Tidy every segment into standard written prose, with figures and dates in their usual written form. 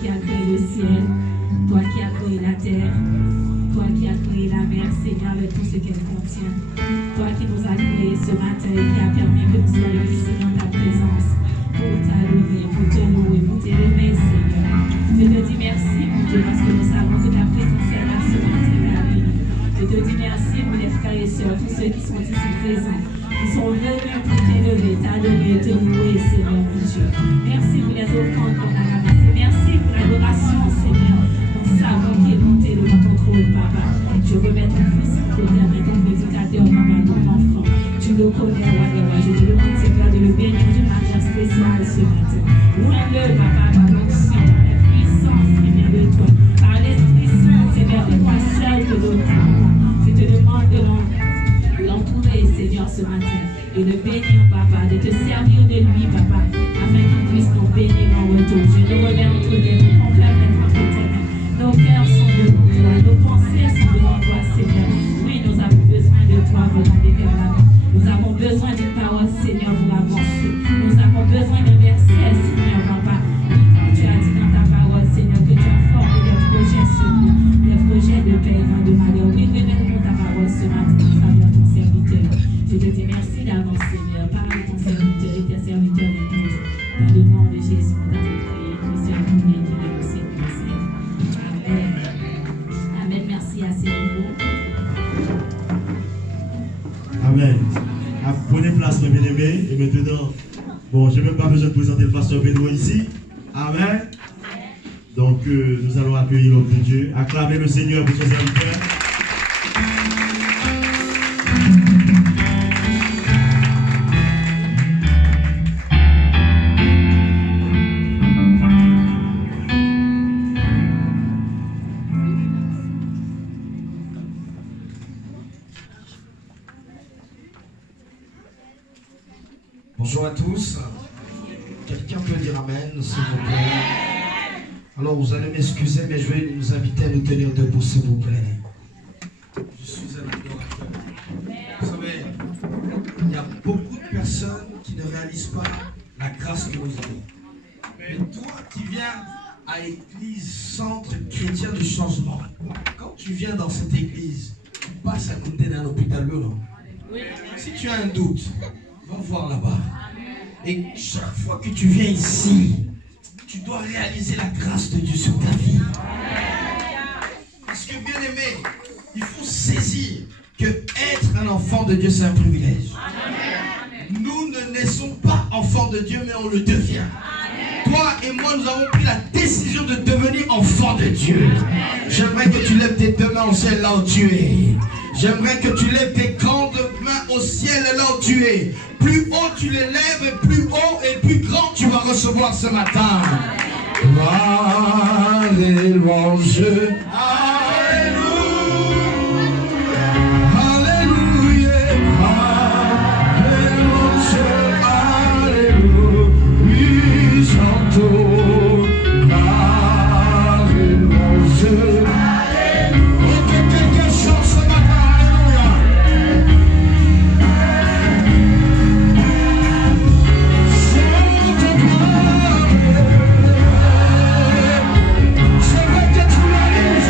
qui as créé le ciel, toi qui as créé la terre, toi qui as créé la mer, Seigneur, avec tout ce qu'elle contient. Toi qui nous as créé ce matin et qui a permis que nous soyons ici dans ta présence pour t'adorer, pour te louer, pour t'aimer, Seigneur. Je te dis merci, mon Dieu, parce que nous savons que ta présence est là ce matin, Marie. Je te dis merci pour les frères et sœurs, tous ceux qui sont ici présents, qui sont venus pour t'élever, t'adorer, te louer, Seigneur, mon Dieu. Merci pour les offrandes qu'on a ramassées. Merci pour l'adoration, Seigneur. Nous savons qui est monté devant ton trône, Papa. Je remets ton fils, ton prédicateur, Papa, ton enfant. Tu le connais, roi des rois. Je te demande, Seigneur, de le bénir d'une manière spéciale ce matin. Loin-le, Papa, par l'onction, par la puissance qui vient de toi, par l'Esprit Saint, Seigneur, de toi seul que l'on a. Je te demande de l'entourer, Seigneur, ce matin, et de bénir, Papa, de te servir de lui, Papa, afin qu'il puisse nous bénir en retour. Je nous remets entre les mains complètement éternelles. Nos cœurs sont devant toi, nos pensées sont devant toi, Seigneur. Oui, nous avons besoin de toi pour la déclarer. Nous avons besoin d'une parole, Seigneur, pour avancer. Nous avons besoin d'un verset, Seigneur, Papa. Tu as dit dans ta parole, Seigneur, que tu as formé des projets sur nous, des projets de paix et non de malheur. Oui, révèle-nous ta parole ce matin, Seigneur, ton serviteur. Je te dis merci d'avance, Seigneur. Parle ton serviteur et tes serviteurs d'écoute. Dans le nom de Jésus, nous avons prié. Nous servons bien de la Seigneur. Amen. Amen. Merci à ces niveaux. Amen. Prenez place, mes bien-aimés. Et maintenant, bon, je n'ai même pas besoin de présenter le pasteur Benoît ici. Amen. Donc, nous allons accueillir l'homme de Dieu. Acclamez le Seigneur pour son serviteur. Bonjour à tous. Quelqu'un peut dire Amen, s'il vous plaît. Alors vous allez m'excuser, mais je vais nous inviter à nous tenir debout, s'il vous plaît. Je suis un adorateur. Vous savez, il y a beaucoup de personnes qui ne réalisent pas la grâce que nous avons. Mais toi qui viens à l'église Centre Chrétien du Changement, quand tu viens dans cette église, tu passes à côté d'un hôpital Laurent. Si tu as un doute, va voir là-bas. Et chaque fois que tu viens ici, tu dois réaliser la grâce de Dieu sur ta vie. Parce que bien aimé, il faut saisir que être un enfant de Dieu, c'est un privilège. Nous ne naissons pas enfants de Dieu, mais on le devient. Toi et moi, nous avons pris la décision de devenir enfants de Dieu. J'aimerais que tu lèves tes deux mains au ciel là où tu es. J'aimerais que tu lèves tes grandes mains au ciel là où tu es. Plus haut tu les lèves, et plus haut et plus grand tu vas recevoir ce matin. Alléluia. J'aimerais que tu réalises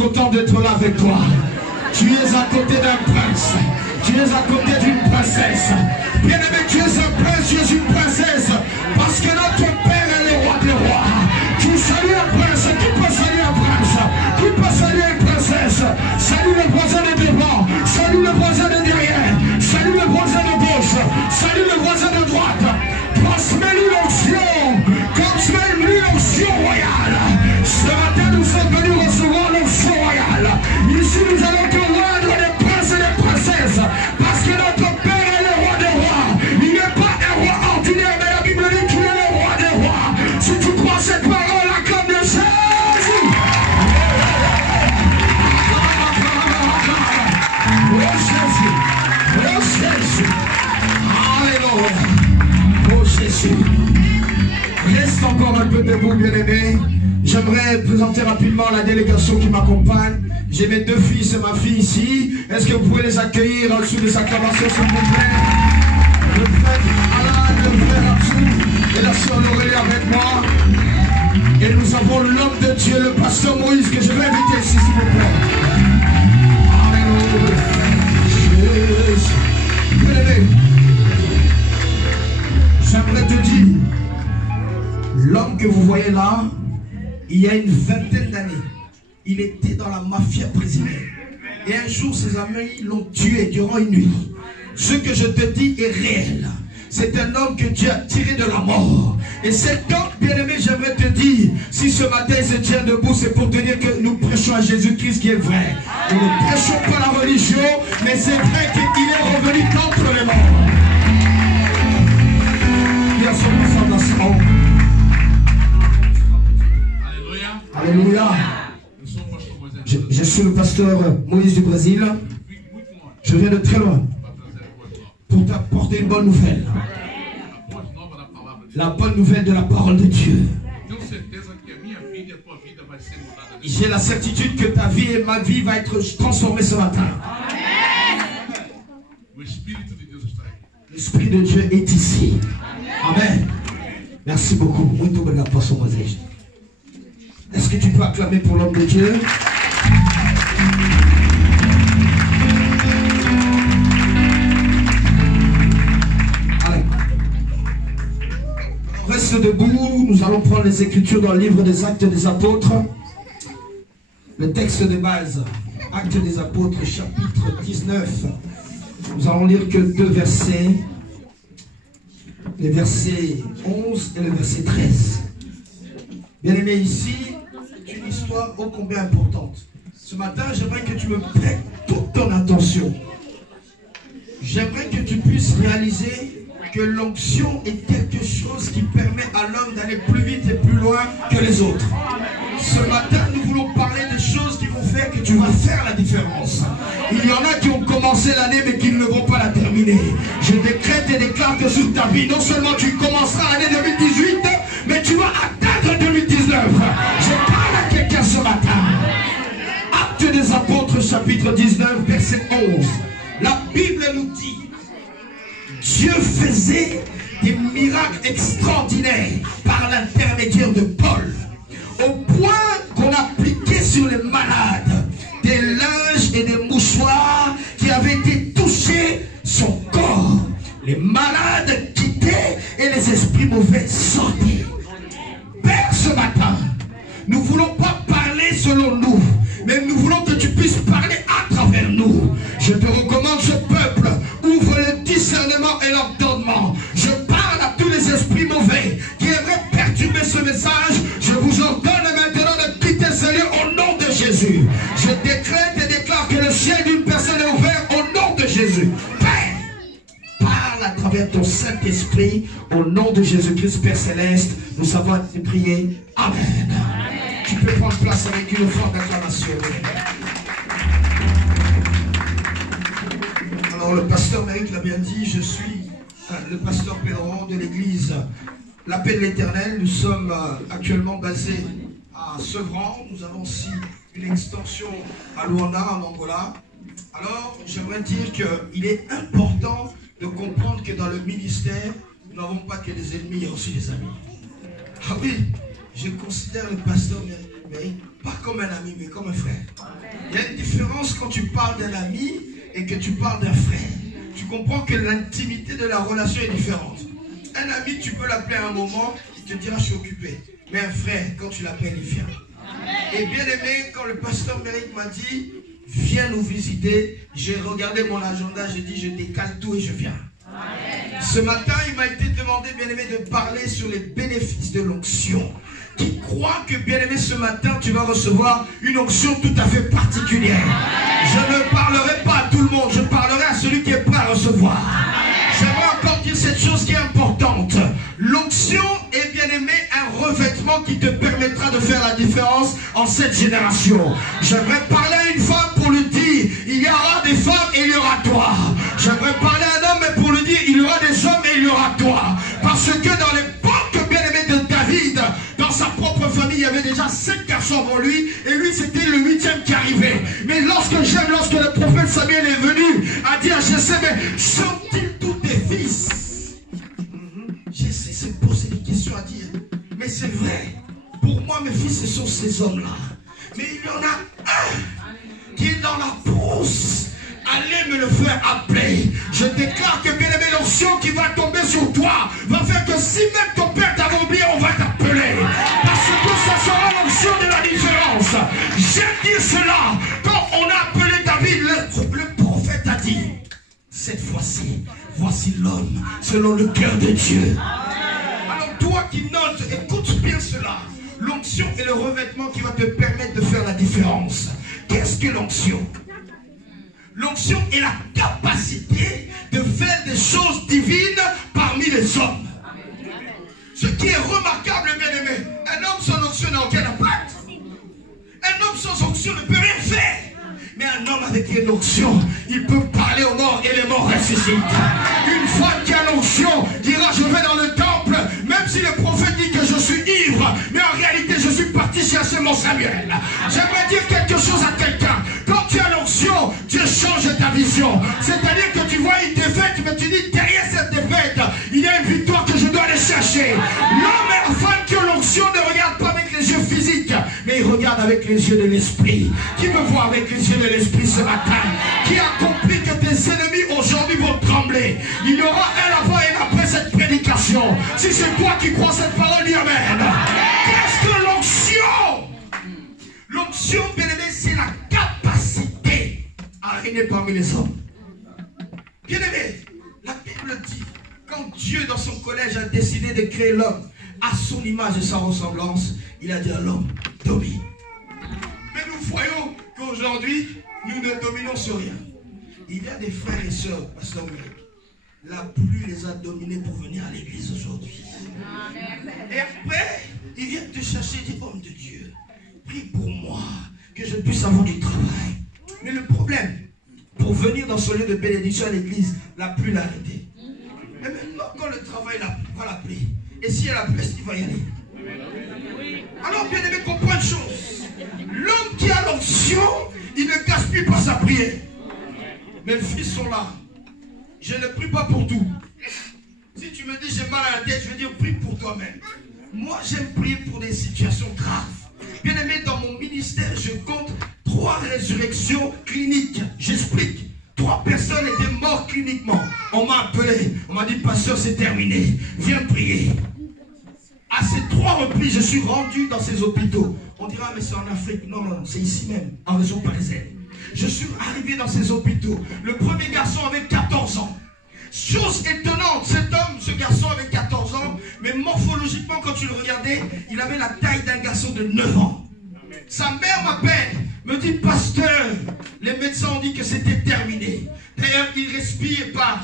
content d'être là avec toi. Tu es à côté d'un prince. Tu es à côté d'une princesse. Bien-aimé, tu es un prince, tu es une princesse. Parce que notre Père est le roi des rois. Tu salues un prince. Qui peut saluer un prince? Qui peut saluer une princesse? Salue le voisin de devant. Salue le voisin de derrière. Salue le voisin de gauche. Salue le voisin de droite. Transmets-lui l'onction. Transmets-lui l'onction royale. Ce matin, nous sommes venus recevoir l'onction royale. Ici, nous allons te rendre des princes et des princesses. Parce que notre Père est le roi des rois. Il n'est pas un roi ordinaire, mais la Bible dit qu'il est le roi des rois. Si tu crois cette parole, acclame de Jésus. Oh Jésus. Oh Jésus. Alléluia. Oh Jésus. Reste encore un peu debout, bien-aimé. J'aimerais présenter rapidement la délégation qui m'accompagne. J'ai mes deux filles, c'est ma fille ici. Est-ce que vous pouvez les accueillir en dessous des acclamations, s'il vous plaît? Le frère Alain, le frère Absou et la sœur Laurélie avec moi. Et nous avons l'homme de Dieu, le pasteur Moïse, que je vais inviter ici, s'il vous plaît. Alléluia. Jésus. Bien-aimé, j'aimerais te dire, l'homme que vous voyez là, il y a une vingtaine d'années, il était dans la mafia brésilienne. Et un jour, ses amis l'ont tué durant une nuit. Ce que je te dis est réel. C'est un homme que Dieu a tiré de la mort. Et cet homme, bien-aimé, j'aimerais te dire, si ce matin il se tient debout, c'est pour te dire que nous prêchons à Jésus-Christ qui est vrai. Nous ne prêchons pas la religion, mais c'est vrai qu'il est revenu contre les morts. Bien sûr, nous sommes dans ce monde. Alléluia. Je suis le pasteur Moïse du Brésil. Je viens de très loin pour t'apporter une bonne nouvelle. La bonne nouvelle de la parole de Dieu. J'ai la certitude que ta vie et ma vie va être transformée ce matin. L'Esprit de Dieu est ici. Amen. Merci beaucoup. Muito obrigado, pastor Moïse. Est-ce que tu peux acclamer pour l'homme de Dieu? Allez. Reste debout. Nous allons prendre les Écritures dans le livre des Actes des Apôtres. Le texte de base, Actes des Apôtres, chapitre 19. Nous allons lire que deux versets. Les versets 11 et le verset 13. Bien-aimé, ici, c'est une histoire ô combien importante. Ce matin, j'aimerais que tu me prêtes toute ton attention. J'aimerais que tu puisses réaliser que l'onction est quelque chose qui permet à l'homme d'aller plus vite et plus loin que les autres. Ce matin, nous voulons parler des choses qui vont faire que tu vas faire la différence. Il y en a qui ont commencé l'année mais qui ne vont pas la terminer. Je décrète et déclare que sur ta vie, non seulement tu commenceras l'année 2018, mais tu vas atteindre 2019. Je parle à quelqu'un ce matin. Actes des Apôtres, chapitre 19, verset 11. La Bible nous dit, Dieu faisait des miracles extraordinaires par l'intermédiaire de Paul, au point qu'on appliquait sur les malades des linges et des mouchoirs qui avaient été touchés son corps. Les malades quittaient et les esprits mauvais sortaient. Père, ce matin, nous ne voulons pas parler selon nous, mais nous voulons que tu puisses parler à travers nous. Je te recommande ce peuple, ouvre le discernement et l'entendement. Je parle à tous les esprits mauvais qui aimeraient perturber ce message. Je vous ordonne maintenant de quitter ce lieu au nom de Jésus. Je décrète et déclare que le ciel d'une personne est ouvert au nom de Jésus. Père, parle à travers ton Saint-Esprit au nom de Jésus-Christ, Père Céleste. Nous savons te prier. Amen. Tu peux prendre place avec une forte acclamation. Alors le pasteur Méric l'a bien dit, je suis le pasteur pèlerin de l'église La Paix de l'Éternel. Nous sommes actuellement basés à Sevran. Nous avons aussi une extension à Luanda, en Angola. Alors j'aimerais dire qu'il est important de comprendre que dans le ministère, nous n'avons pas que des ennemis, il y a aussi des amis. Ah oui, je considère le pasteur mais pas comme un ami, mais comme un frère. Il y a une différence quand tu parles d'un ami et que tu parles d'un frère. Tu comprends que l'intimité de la relation est différente. Un ami, tu peux l'appeler à un moment, il te dira je suis occupé. Mais un frère, quand tu l'appelles, il vient. Et bien aimé, quand le pasteur Méric m'a dit viens nous visiter, j'ai regardé mon agenda, j'ai dit je décale tout et je viens. Ce matin, il m'a été demandé, bien aimé, de parler sur les bénéfices de l'onction. Qui croit que, bien aimé, ce matin, tu vas recevoir une onction tout à fait particulière. Je ne parlerai pas à tout le monde, je parlerai à celui qui est prêt à recevoir. J'aimerais encore dire cette chose qui est importante. L'onction est, bien aimé, un revêtement qui te permettra de faire la différence en cette génération. J'aimerais parler à une femme pour lui dire, il y aura des femmes et il y aura toi. J'aimerais parler à un homme mais pour lui dire, il y aura des hommes et il y aura toi. Parce que dans l'époque, bien aimé, de David, dans sa propre famille, il y avait déjà 7 garçons avant lui, et lui c'était le 8e qui arrivait. Mais lorsque le prophète Samuel est venu, a dit à Jessé, mais sont-ils tous des fils? Jessé s'est posé des questions à dire, mais c'est vrai, pour moi mes fils ce sont ces hommes-là. Mais il y en a un qui est dans la brousse. Allez me le faire appeler. Je déclare que bien aimé, l'onction qui va tomber sur toi va faire que si même ton père t'avait oublié, on va t'appeler. Parce que ça sera l'onction de la différence. J'aime dire cela. Quand on a appelé David, le prophète a dit, cette fois-ci, voici l'homme selon le cœur de Dieu. Alors toi qui notes, écoute bien cela. L'onction est le revêtement qui va te permettre de faire la différence. Qu'est-ce que l'onction? L'onction est la capacité de faire des choses divines parmi les hommes. Ce qui est remarquable, bien aimé, un homme sans onction n'a aucun impact. Un homme sans onction ne peut rien faire. Mais un homme avec une onction, il peut parler aux morts et les morts ressuscitent. Une femme qui a l'onction dira je vais dans le temple, même si le prophète dit que je suis ivre, mais en réalité je suis parti chercher mon Samuel. J'aimerais dire quelque chose à quelqu'un. Quand tu as l'onction, Dieu change ta vision. C'est-à-dire que tu vois une défaite, mais tu dis derrière cette défaite, il y a une victoire que je dois aller chercher. L'homme et la femme qui ont l'onction ne regardent pas avec les yeux physiques, mais ils regardent avec les yeux de l'esprit. Qui me voit avec les yeux de l'esprit ce matin? Qui a compris que tes ennemis aujourd'hui vont trembler? Il y aura un avant et un après cette prédication. Si c'est toi qui crois cette parole, dis amen. Qu'est-ce que l'onction? L'onction, bien aimé, c'est la capacité à régner parmi les hommes. Bien aimé, la Bible dit, quand Dieu dans son collège a décidé de créer l'homme à son image et sa ressemblance, il a dit à l'homme, domine. Mais nous voyons qu'aujourd'hui, nous ne dominons sur rien. Il y a des frères et sœurs, pasteur Méric, la pluie les a dominés pour venir à l'église aujourd'hui. Et après, ils viennent te chercher et disent, homme de Dieu, prie pour moi, que je puisse avoir du travail. Mais le problème, pour venir dans ce lieu de bénédiction à l'église, la pluie l'a arrêté. Et maintenant, quand le travail va l'appeler, et si elle a plu, il va y aller. Alors, bien aimé, comprends une chose. L'homme qui a l'onction, il ne gaspille pas sa prière. Mes fils sont là. Je ne prie pas pour tout. Si tu me dis j'ai mal à la tête, je vais dire prie pour toi-même. Moi, j'aime prier pour des situations graves. Bien aimé, dans mon ministère, je compte 3 résurrections cliniques. J'explique. 3 personnes étaient mortes cliniquement. On m'a appelé. On m'a dit, pasteur, c'est terminé. Viens prier. À ces 3 reprises, je suis rendu dans ces hôpitaux. On dira, mais c'est en Afrique. Non, non, c'est ici même, en région parisienne. Je suis arrivé dans ces hôpitaux. Le premier garçon avait 14 ans. Chose étonnante, cet homme, ce garçon avait 14 ans, mais morphologiquement, quand tu le regardais, il avait la taille d'un garçon de 9 ans. Sa mère m'appelle, me dit, pasteur, les médecins ont dit que c'était terminé. D'ailleurs, il respire pas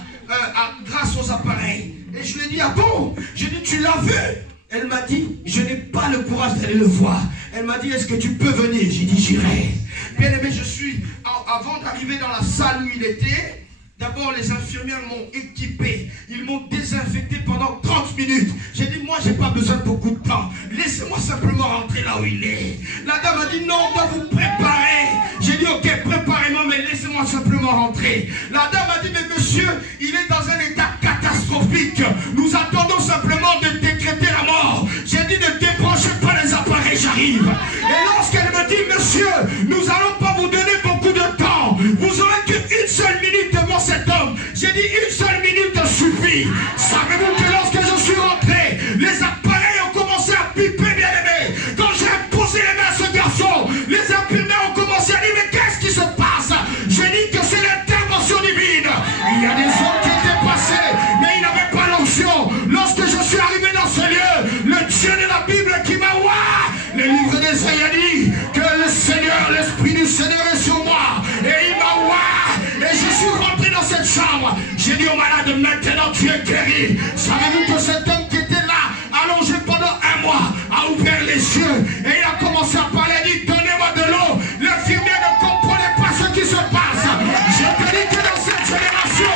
grâce aux appareils. Et je lui ai dit, ah bon? Je lui ai dit, tu l'as vu? Elle m'a dit, je n'ai pas le courage d'aller le voir. Elle m'a dit, est-ce que tu peux venir? J'ai dit, j'irai. Bien aimé, je suis, avant d'arriver dans la salle où il était, d'abord les infirmières m'ont équipé. Ils m'ont désinfecté pendant 30 minutes. J'ai dit, moi, j'ai pas besoin de beaucoup de temps. Laissez-moi simplement rentrer là où il est. La dame a dit, non, on doit vous préparer. J'ai dit, ok, préparez-moi, mais laissez-moi simplement rentrer. La dame a dit, mais monsieur, il est dans un état catastrophique. Nous attendons simplement de décréter la mort. J'ai dit, ne débranchez pas les appareils, j'arrive. Et dit une seule minute suffit. Savez-vous que lorsque je suis rentré, les appareils ont commencé à piper, bien aimé. Quand j'ai posé les mains à ce garçon, les infirmiers ont commencé à dire mais qu'est-ce qui se passe? J'ai dit que c'est l'intervention divine. Il y a des hommes qui étaient passés, mais ils n'avaient pas l'onction. Lorsque je suis arrivé dans ce lieu, le Dieu de la Bible qui m'a le livre d'Ésaïe a dit que le Seigneur, l'Esprit du Seigneur est sur moi. Et il m'a et je suis rentré dans cette chambre. J'ai dit au malade, maintenant tu es guéri. Savez-vous que cet homme qui était là, allongé pendant un mois, a ouvert les yeux et il a commencé à parler, il dit donnez-moi de l'eau. L'infirmier ne comprenait pas ce qui se passe. Je te dis que dans cette génération,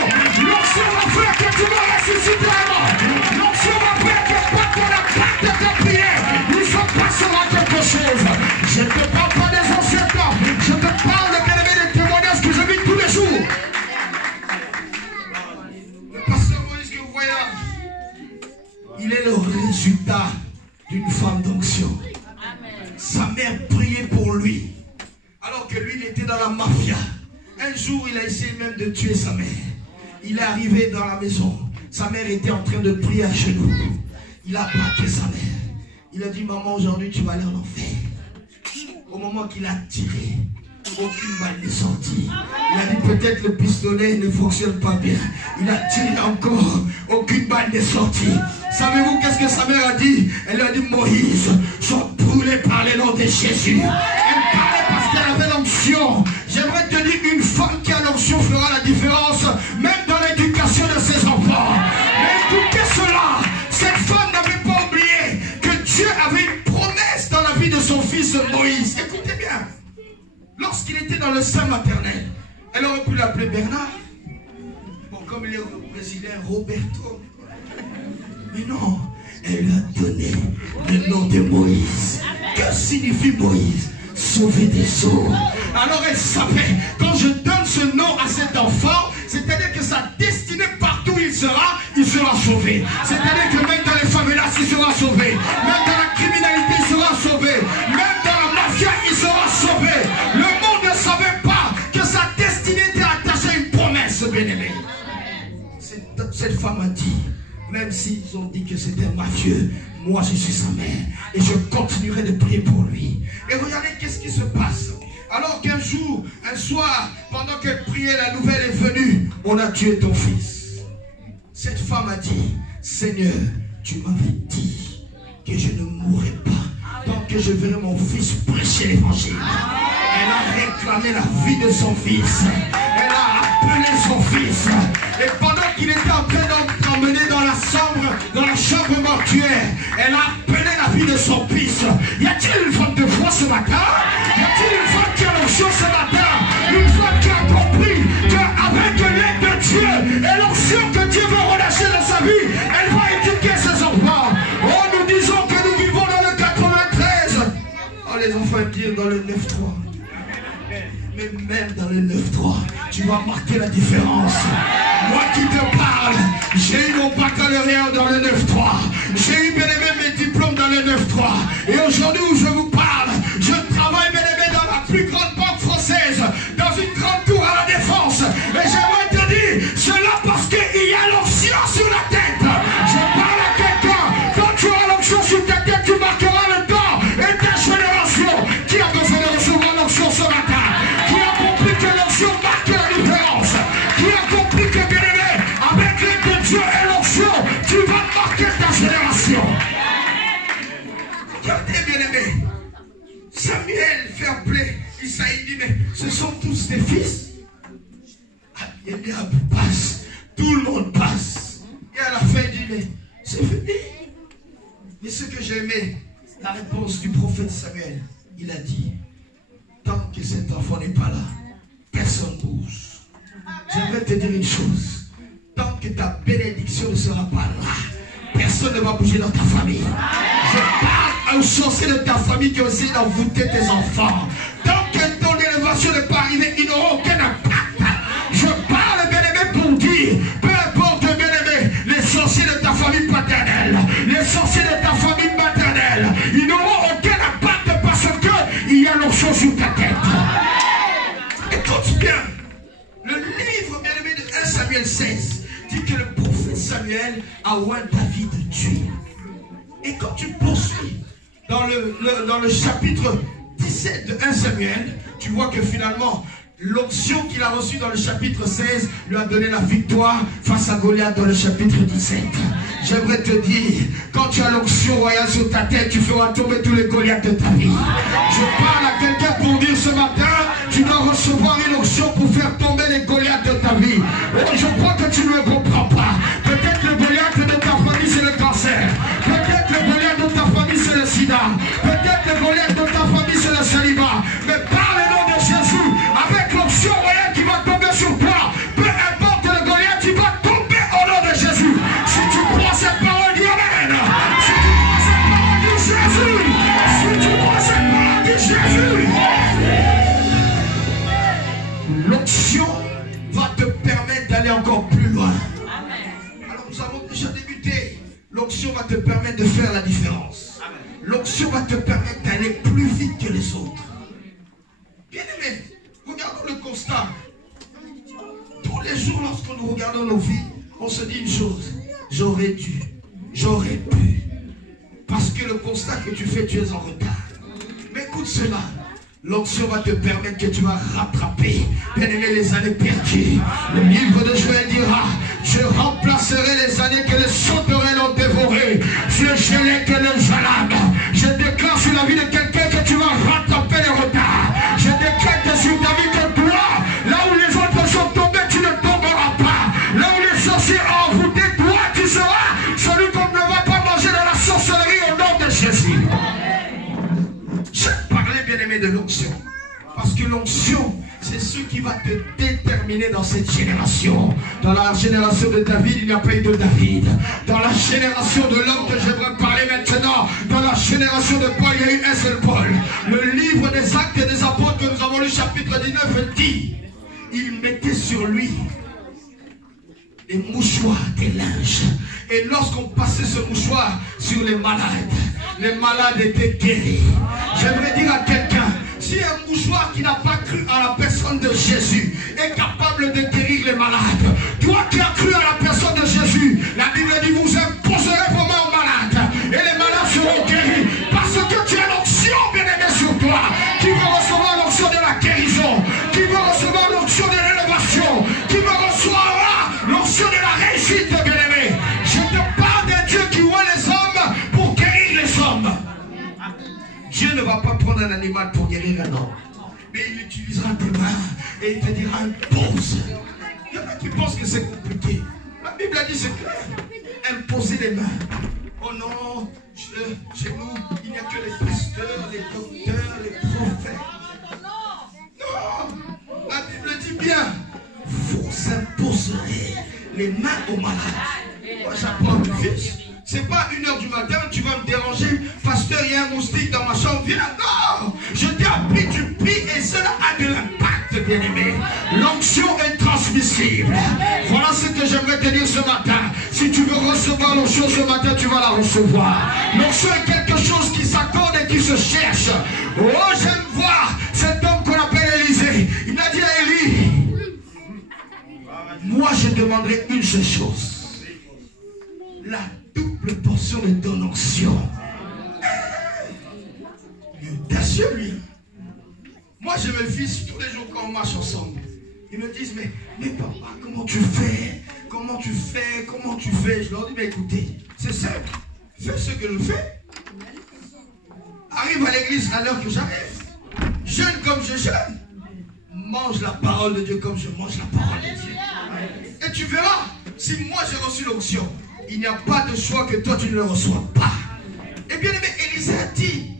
l'onction va faire que tu vas ressusciter un mort. L'onction va faire que pas qu'on a pas de ta prière, il se passera quelque chose. Je ne te parle pas des anciens temps, je te parle de des témoignages que je vis tous les jours. Le pasteur Moïse que vous voyez là, il est le résultat d'une femme d'onction. Sa mère priait pour lui, alors que lui il était dans la mafia. Un jour il a essayé même de tuer sa mère. Il est arrivé dans la maison, sa mère était en train de prier à genoux. Il a braqué sa mère. Il a dit maman aujourd'hui tu vas aller en enfer. Au moment qu'il a tiré, aucune balle n'est sortie. Il a dit peut-être le pistolet ne fonctionne pas bien. Il a tiré encore, aucune balle n'est sortie. Savez-vous qu'est-ce que sa mère a dit? Elle a dit Moïse, sois brûlé par le nom de Jésus. Elle parlait parce qu'elle avait l'onction. J'aimerais te dire, une femme qui a l'onction fera la différence, même dans l'éducation de ses enfants. Mais écoutez cela, cette femme n'avait pas oublié que Dieu avait une promesse dans la vie de son fils Moïse. Écoutez bien, lorsqu'il était dans le sein maternel, elle aurait pu l'appeler Bernard. Bon, comme il est brésilien, Roberto. Mais non, elle a donné le nom de Moïse. Que signifie Moïse? Sauver des eaux. Alors elle savait, quand je donne ce nom à cet enfant, c'est-à-dire que sa destinée partout où il sera sauvé. C'est-à-dire que même dans les favelas, il sera sauvé. Même dans la criminalité, il sera sauvé. Même dans la mafia, il sera sauvé. Le monde ne savait pas que sa destinée était attachée à une promesse, bien-aimé. Cette femme a dit, même s'ils ont dit que c'était un mafieux, moi je suis sa mère et je continuerai de prier pour lui. Et regardez qu'est-ce qui se passe. Alors qu'un jour, un soir, pendant qu'elle priait, la nouvelle est venue, on a tué ton fils. Cette femme a dit, Seigneur, tu m'avais dit que je ne mourrais pas tant que je verrai mon fils prêcher l'évangile. Elle a réclamé la vie de son fils. Elle a appelé son fils. Et pendant qu'il était en train d'emmener dans la chambre mortuaire, elle a appelé la vie de son fils. Y a-t-il une femme de foi ce matin? Y a-t-il une femme qui a l'onction ce matin? Une femme qui a compris qu'avec l'aide de Dieu et l'onction que Dieu veut relâcher dans sa vie, elle va éduquer ses enfants. Oh, nous disons que nous vivons dans le 93. Oh, les enfants aiment dire dans le 9-3. Mais même dans le 9-3, tu vas marquer la différence. Moi qui te parle, j'ai eu mon baccalauréat dans le 9-3. J'ai eu bien aimé mes diplômes dans le 9-3. Et aujourd'hui où je vous parle, je travaille bien aimé dans la plus grande banque française, dans une grande tour à la Défense. Et j'aimerais te dire, cela parce qu'il y a l'onction sur la tête. Je parle à quelqu'un, quand tu auras l'onction sur ta tête, tu marqueras le temps et ta génération qui a besoin de recevoir l'onction ce matin. Qui a compris que l'onction marque la différence. Qui a compris que bien aimé, avec l'aide de Dieu et l'onction, tu vas marquer ta génération. Regardez bien aimé, Samuel fait appeler Isaïe, dit mais ce sont tous tes fils. Eliab passe, tout le monde passe. Et à la fin il dit mais c'est fini. Mais ce que j'ai aimé, la réponse du prophète Samuel, il a dit tant que cet enfant n'est pas là, personne ne bouge. J'aimerais te dire une chose, tant que ta bénédiction ne sera pas là, personne ne va bouger dans ta famille. Je parle aux sorciers de ta famille qui ont essayé d'envoûter tes enfants. Tant que ton élévation n'est pas arrivée, ils n'auront aucun impact. Je parle bien aimé pour dire, peu importe bien aimé, les sorciers de ta famille paternelle, les sorciers de ta famille maternelle, ils n'auront aucun impact parce qu'il y a l'onction sur ta tête. Écoute bien, le livre bien aimé de 1 Samuel 16. dit que le prophète Samuel a oint David de Dieu. Et quand tu poursuis dans le chapitre 17 de 1 Samuel, tu vois que finalement, l'onction qu'il a reçue dans le chapitre 16 lui a donné la victoire face à Goliath dans le chapitre 17. J'aimerais te dire, quand tu as l'onction royale sur ta tête, tu feras tomber tous les Goliaths de ta vie. Je parle à quelqu'un pour dire ce matin, tu dois recevoir une onction pour faire tomber les Goliaths de ta vie. Et je crois que tu ne me comprends pas. Peut-être le Goliath de ta famille c'est le cancer. Peut-être le Goliath de ta famille c'est le sida. Peut-être le Goliath de ta famille c'est le célibat. Mais par le nom de Jésus, avec l'onction royale qui va tomber sur toi, peu importe le Goliath, tu vas tomber au nom de Jésus. Si tu crois cette parole, dis Amen. Si tu crois cette parole, dis Jésus. Si tu crois cette parole, dis Jésus. L'onction va te permettre d'aller encore plus loin. Alors nous avons déjà débuté. L'onction va te permettre de faire la différence. L'onction va te permettre d'aller plus vite que les autres. Bien aimé, regardons le constat. Tous les jours, lorsque nous regardons nos vies, on se dit une chose. J'aurais dû, j'aurais pu. Parce que le constat que tu fais, tu es en retard. Mais écoute cela. L'onction va te permettre que tu vas rattraper, bien aimé, les années perdues. Le livre de Joël dira, je remplacerai les années que les sauterelles ont dévorées. Je gelais que le jalab. Je déclare sur la vie de quelqu'un que tu vas rattraper les retards. Je déclare sur ta vie que toi, là où les autres sont tombés, tu ne tomberas pas. Là où les sorciers ont envoûté, toi, tu seras celui qu'on ne va pas manger dans la sorcellerie au nom de Jésus. Je parlais, bien aimé, de l'onction. Parce que l'onction, c'est ce qui va te déterminer dans cette génération. Dans la génération de David, il n'y a pas eu de David. Dans la génération de l'homme que j'aimerais parler maintenant, dans la génération de Paul, il y a eu un seul Paul. Le livre des Actes et des Apôtres que nous avons lu, chapitre 19, dit, il mettait sur lui des mouchoirs, des linges. Et lorsqu'on passait ce mouchoir sur les malades étaient guéris. J'aimerais dire à quelqu'un, si un mouchoir qui n'a pas cru à la personne de Jésus est capable de guérir les malades, toi qui as cru à la personne de Jésus, la Bible dit, vous imposerez vos mains aux malades et les malades seront guéris. Parce que tu as l'onction, bien-aimé, sur toi, qui va recevoir l'onction de la guérison, qui va recevoir l'onction de l'élévation, qui va recevoir l'onction de la réussite, bien-aimé. Je te parle d'un Dieu qui voit les hommes pour guérir les hommes. Dieu ne va pas prendre un animal pour guérir un homme. Mais il utilisera tes mains et il te dira impose. Il y en a qui pensent que c'est compliqué. La Bible a dit c'est clair. Imposer les mains. Oh non, chez nous, il n'y a que les pasteurs, les docteurs, les prophètes. Non, la Bible dit bien, vous imposerez les mains aux malades. Moi j'apprends le fils. C'est pas 1h du matin, tu vas me déranger, pasteur, il y a un moustique dans ma chambre, viens. Non, je t'ai appris, tu pries et cela a de l'impact, bien-aimé. L'onction est transmissible. Voilà ce que j'aimerais te dire ce matin. Si tu veux recevoir l'onction ce matin, tu vas la recevoir. L'onction est quelque chose qui s'accorde et qui se cherche. Oh, j'aime voir cet homme qu'on appelle Élisée. Il a dit à Élie, moi je demanderai une seule chose. La double portion de ton onction. Il est audacieux, lui. Moi, j'ai mes fils tous les jours quand on marche ensemble. Ils me disent, mais papa, comment tu fais? Comment tu fais? Comment tu fais? Je leur dis, mais écoutez, c'est simple. Fais ce que je fais. Arrive à l'église à l'heure que j'arrive. Jeûne comme je jeûne. Mange la parole de Dieu comme je mange la parole de Dieu. Et tu verras, si moi j'ai reçu l'onction, il n'y a pas de choix que toi tu ne le reçois pas. Et bien aimé, Élisée a dit,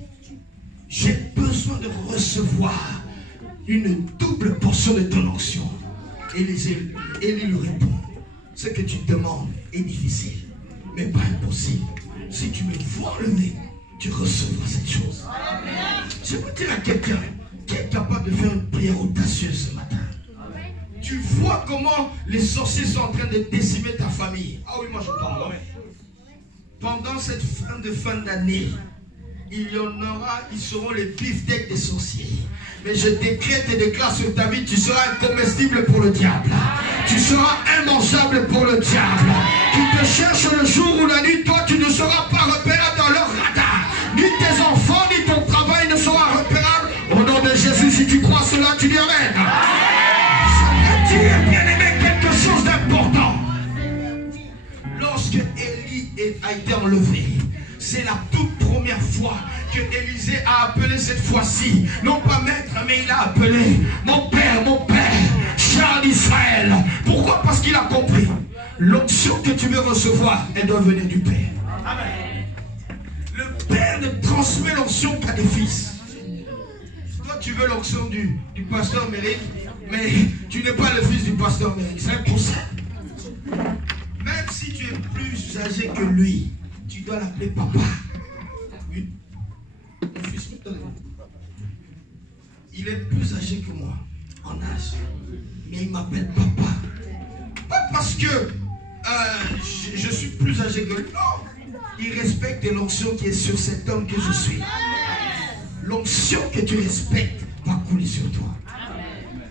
j'ai besoin de recevoir une double portion de ton onction. Élisée, Élie lui répond, ce que tu demandes est difficile, mais pas impossible. Si tu me vois lever, tu recevras cette chose. Je veux dire à quelqu'un qui est capable de faire une prière audacieuse ce matin. Tu vois comment les sorciers sont en train de décimer ta famille. Ah oui, moi je parle. Pendant cette fin d'année, il y en aura, ils seront les beefsteaks des sorciers. Mais je décrète et déclare sur ta vie, tu seras incomestible pour le diable. Tu seras immangeable pour le diable. Tu te cherches le jour ou la nuit, toi tu ne seras pas repérable dans leur radar. Ni tes enfants, ni ton travail ne sera repérable. Au nom de Jésus, si tu crois cela, tu dis amen. Je vais dire, bien aimé, quelque chose d'important. Lorsque Élie a été enlevé, c'est la toute première fois que Élisée a appelé cette fois-ci, non pas maître, mais il a appelé mon père, Charles d'Israël. Pourquoi? Parce qu'il a compris. L'onction que tu veux recevoir, elle doit venir du Père. Amen. Le Père ne transmet l'onction qu'à des fils. Toi, tu veux l'onction du pasteur Méric, mais tu n'es pas le fils du pasteur Méric. C'est impossible. Même si tu es plus âgé que lui, tu dois l'appeler papa. Mon fils, il est plus âgé que moi en âge, mais il m'appelle papa. Pas parce que je suis plus âgé que lui. Non, il respecte l'onction qui est sur cet homme que je suis. L'onction que tu respectes va couler sur toi.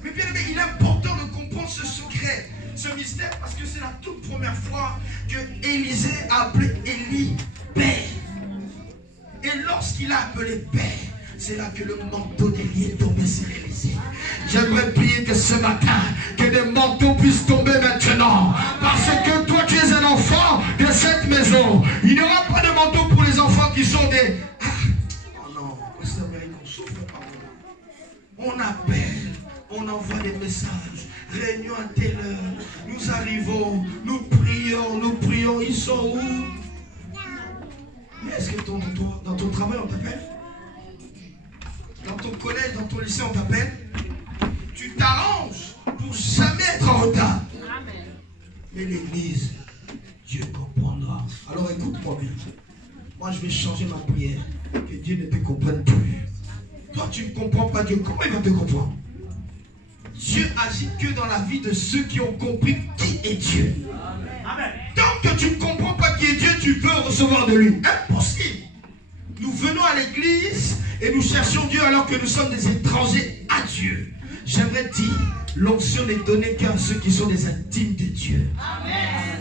Mais bien aimé, il est important de comprendre ce secret, ce mystère, parce que c'est la toute première fois que Élisée a appelé Élie Père. Et lorsqu'il a appelé Père, c'est là que le manteau d'Élie est tombé sur Élisée. J'aimerais prier que ce matin, que des manteaux puissent tomber maintenant. Parce que toi, tu es un enfant de cette maison. Il n'y aura pas de manteau pour les enfants qui sont des... Oh non, pasteur Méric, on souffre pas. On appelle, on envoie des messages. Réunion à telle heure. Nous arrivons, nous prions. Ils sont où? Mais est-ce que dans ton travail, on t'appelle? Dans ton collège, dans ton lycée, on t'appelle? Tu t'arranges pour jamais être en retard. Amen. Mais l'église, Dieu comprendra. Alors écoute-moi bien. Moi, je vais changer ma prière. Que Dieu ne te comprenne plus. Toi, tu ne comprends pas Dieu. Comment il va te comprendre? Dieu agit que dans la vie de ceux qui ont compris qui est Dieu. Amen. Tant que tu ne comprends pas qui est Dieu, tu veux recevoir de lui. Impossible. Nous venons à l'église et nous cherchons Dieu alors que nous sommes des étrangers à Dieu. J'aimerais dire, l'onction n'est donnée qu'à ceux qui sont des intimes de Dieu. Amen.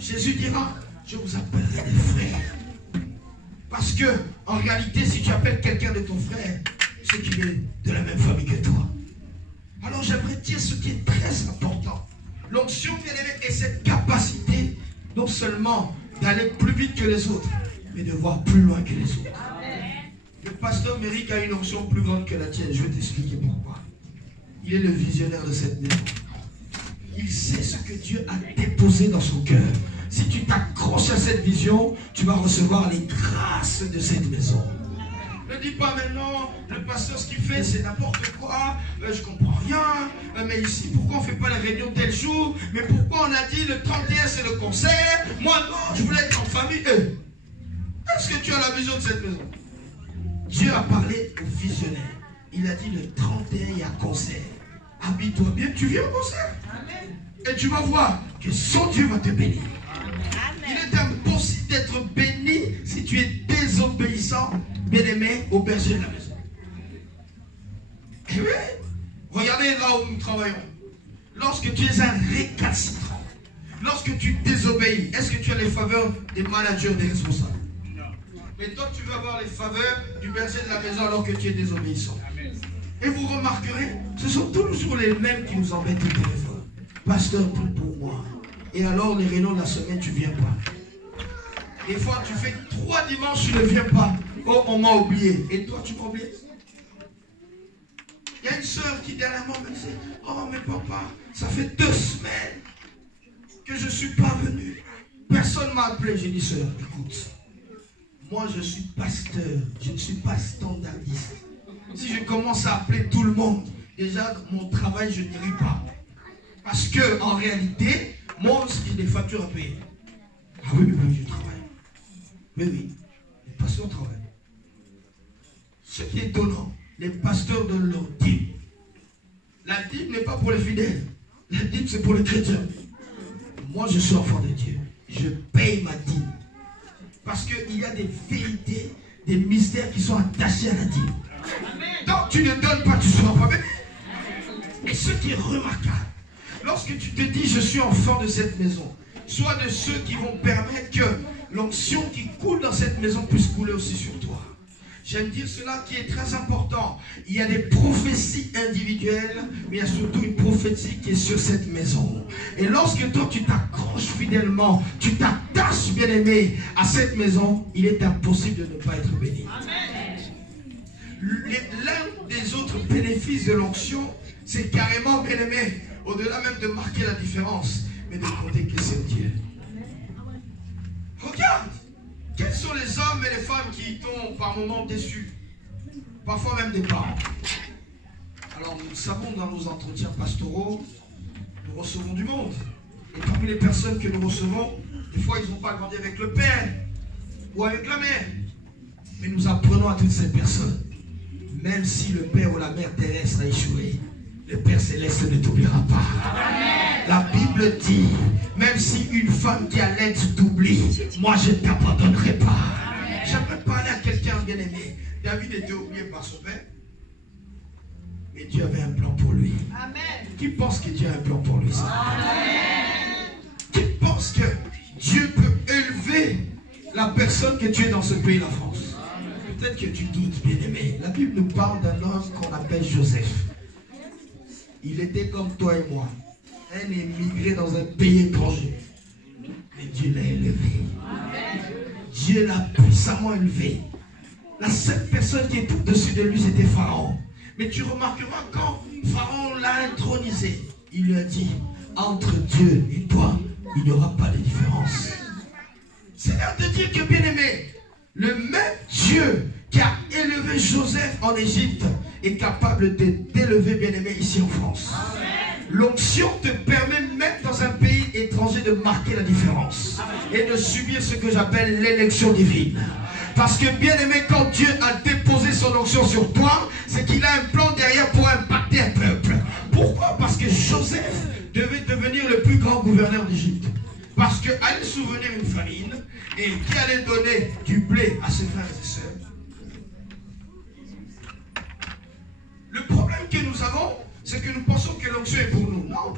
Jésus dira, je vous appellerai des frères. Parce que, en réalité, si tu appelles quelqu'un de ton frère, c'est qu'il est de la même famille que toi. Alors j'aimerais dire ce qui est très important. L'onction, bien aimé, est cette capacité, non seulement d'aller plus vite que les autres, mais de voir plus loin que les autres. Le pasteur Méric a une onction plus grande que la tienne. Je vais t'expliquer pourquoi. Il est le visionnaire de cette maison. Il sait ce que Dieu a déposé dans son cœur. Si tu t'accroches à cette vision, tu vas recevoir les grâces de cette maison. Ne dis pas maintenant, le pasteur, ce qu'il fait, c'est n'importe quoi, je comprends rien, mais ici, pourquoi on ne fait pas la réunion tel jour, mais pourquoi on a dit le 31 c'est le concert, moi non, je voulais être en famille. Est-ce que tu as la vision de cette maison? Dieu a parlé au visionnaire. Il a dit le 31 il y a concert. Habille-toi bien, tu viens au concert. Amen. Et tu vas voir que son Dieu va te bénir. Amen. Il est impossible d'être béni si tu es désobéissant, bien-aimé, au berger de la maison. Et oui, regardez là où nous travaillons. Lorsque tu es un récalcitrant, lorsque tu désobéis, est-ce que tu as les faveurs des managers, des responsables? Mais toi, tu vas avoir les faveurs du berger de la maison alors que tu es désobéissant. Amen. Et vous remarquerez, ce sont toujours les mêmes qui nous embêtent au téléphone. Pasteur, prie pour moi. Et alors, les réunions de la semaine, tu ne viens pas. Des fois, tu fais 3 dimanches, tu ne viens pas. Oh, on m'a oublié. Et toi, tu m'as oublié. Il y a une soeur qui dernièrement me dit, oh, mais papa, ça fait 2 semaines que je ne suis pas venu. Personne ne m'a appelé. J'ai dit, soeur, écoute. Moi, je suis pasteur, je ne suis pas standardiste. Si je commence à appeler tout le monde, déjà, mon travail, je n'y arrive pas. Parce que, en réalité, moi, j'ai des factures à payer. Ah oui, je travaille. Oui, les pasteurs travaillent. Ce qui est étonnant, les pasteurs donnent leur dîme. La dîme n'est pas pour les fidèles. La dîme, c'est pour les chrétiens. Moi, je suis enfant de Dieu. Je paye ma dîme. Parce qu'il y a des vérités, des mystères qui sont attachés à la dîme. tant que tu ne donnes pas, tu ne seras pas béni. Et ce qui est remarquable, lorsque tu te dis je suis enfant de cette maison, sois de ceux qui vont permettre que l'onction qui coule dans cette maison puisse couler aussi sur toi. J'aime dire cela qui est très important. Il y a des prophéties individuelles, mais il y a surtout une prophétie qui est sur cette maison. Et lorsque toi tu t'accroches fidèlement, tu t'attaches bien aimé à cette maison, il est impossible de ne pas être béni. L'un des autres bénéfices de l'onction, c'est carrément bien aimé, au-delà même de marquer la différence, mais de compter que c'est Dieu. Regarde, quels sont les hommes et les femmes qui tombent par moments déçus, parfois même des parents. Alors nous savons dans nos entretiens pastoraux, nous recevons du monde. Et parmi les personnes que nous recevons, des fois ils n'ont pas grandi avec le père ou avec la mère. Mais nous apprenons à toutes ces personnes, même si le père ou la mère terrestre a échoué, le Père Céleste ne t'oubliera pas. La Bible dit, même si une femme qui allait t'oublie, moi je ne t'abandonnerai pas. J'aimerais parler à quelqu'un bien aimé. David était oublié par son père, mais Dieu avait un plan pour lui. Amen. Qui pense que Dieu a un plan pour lui? Amen. Qui pense que Dieu peut élever la personne que tu es dans ce pays, la France? Peut-être que tu doutes, bien aimé. La Bible nous parle d'un homme qu'on appelle Joseph. Il était comme toi et moi, un émigré dans un pays étranger. Mais Dieu l'a élevé. Dieu l'a puissamment élevé. La seule personne qui est au-dessus de lui, c'était Pharaon. Mais tu remarqueras quand Pharaon l'a intronisé, il lui a dit, entre Dieu et toi, il n'y aura pas de différence. C'est l'air de dire que, bien aimé, le même Dieu qui a élevé Joseph en Égypte est capable de t'élever, bien-aimé, ici en France. L'onction te permet même dans un pays étranger de marquer la différence et de subir ce que j'appelle l'élection divine. Parce que, bien-aimé, quand Dieu a déposé son onction sur toi, c'est qu'il a un plan derrière pour impacter un peuple. Pourquoi? Parce que Joseph devait devenir le plus grand gouverneur d'Égypte. Parce qu'allait survenir une famine et qui allait donner du blé à ses frères et sœurs. Le problème que nous avons, c'est que nous pensons que l'onction est pour nous. Non.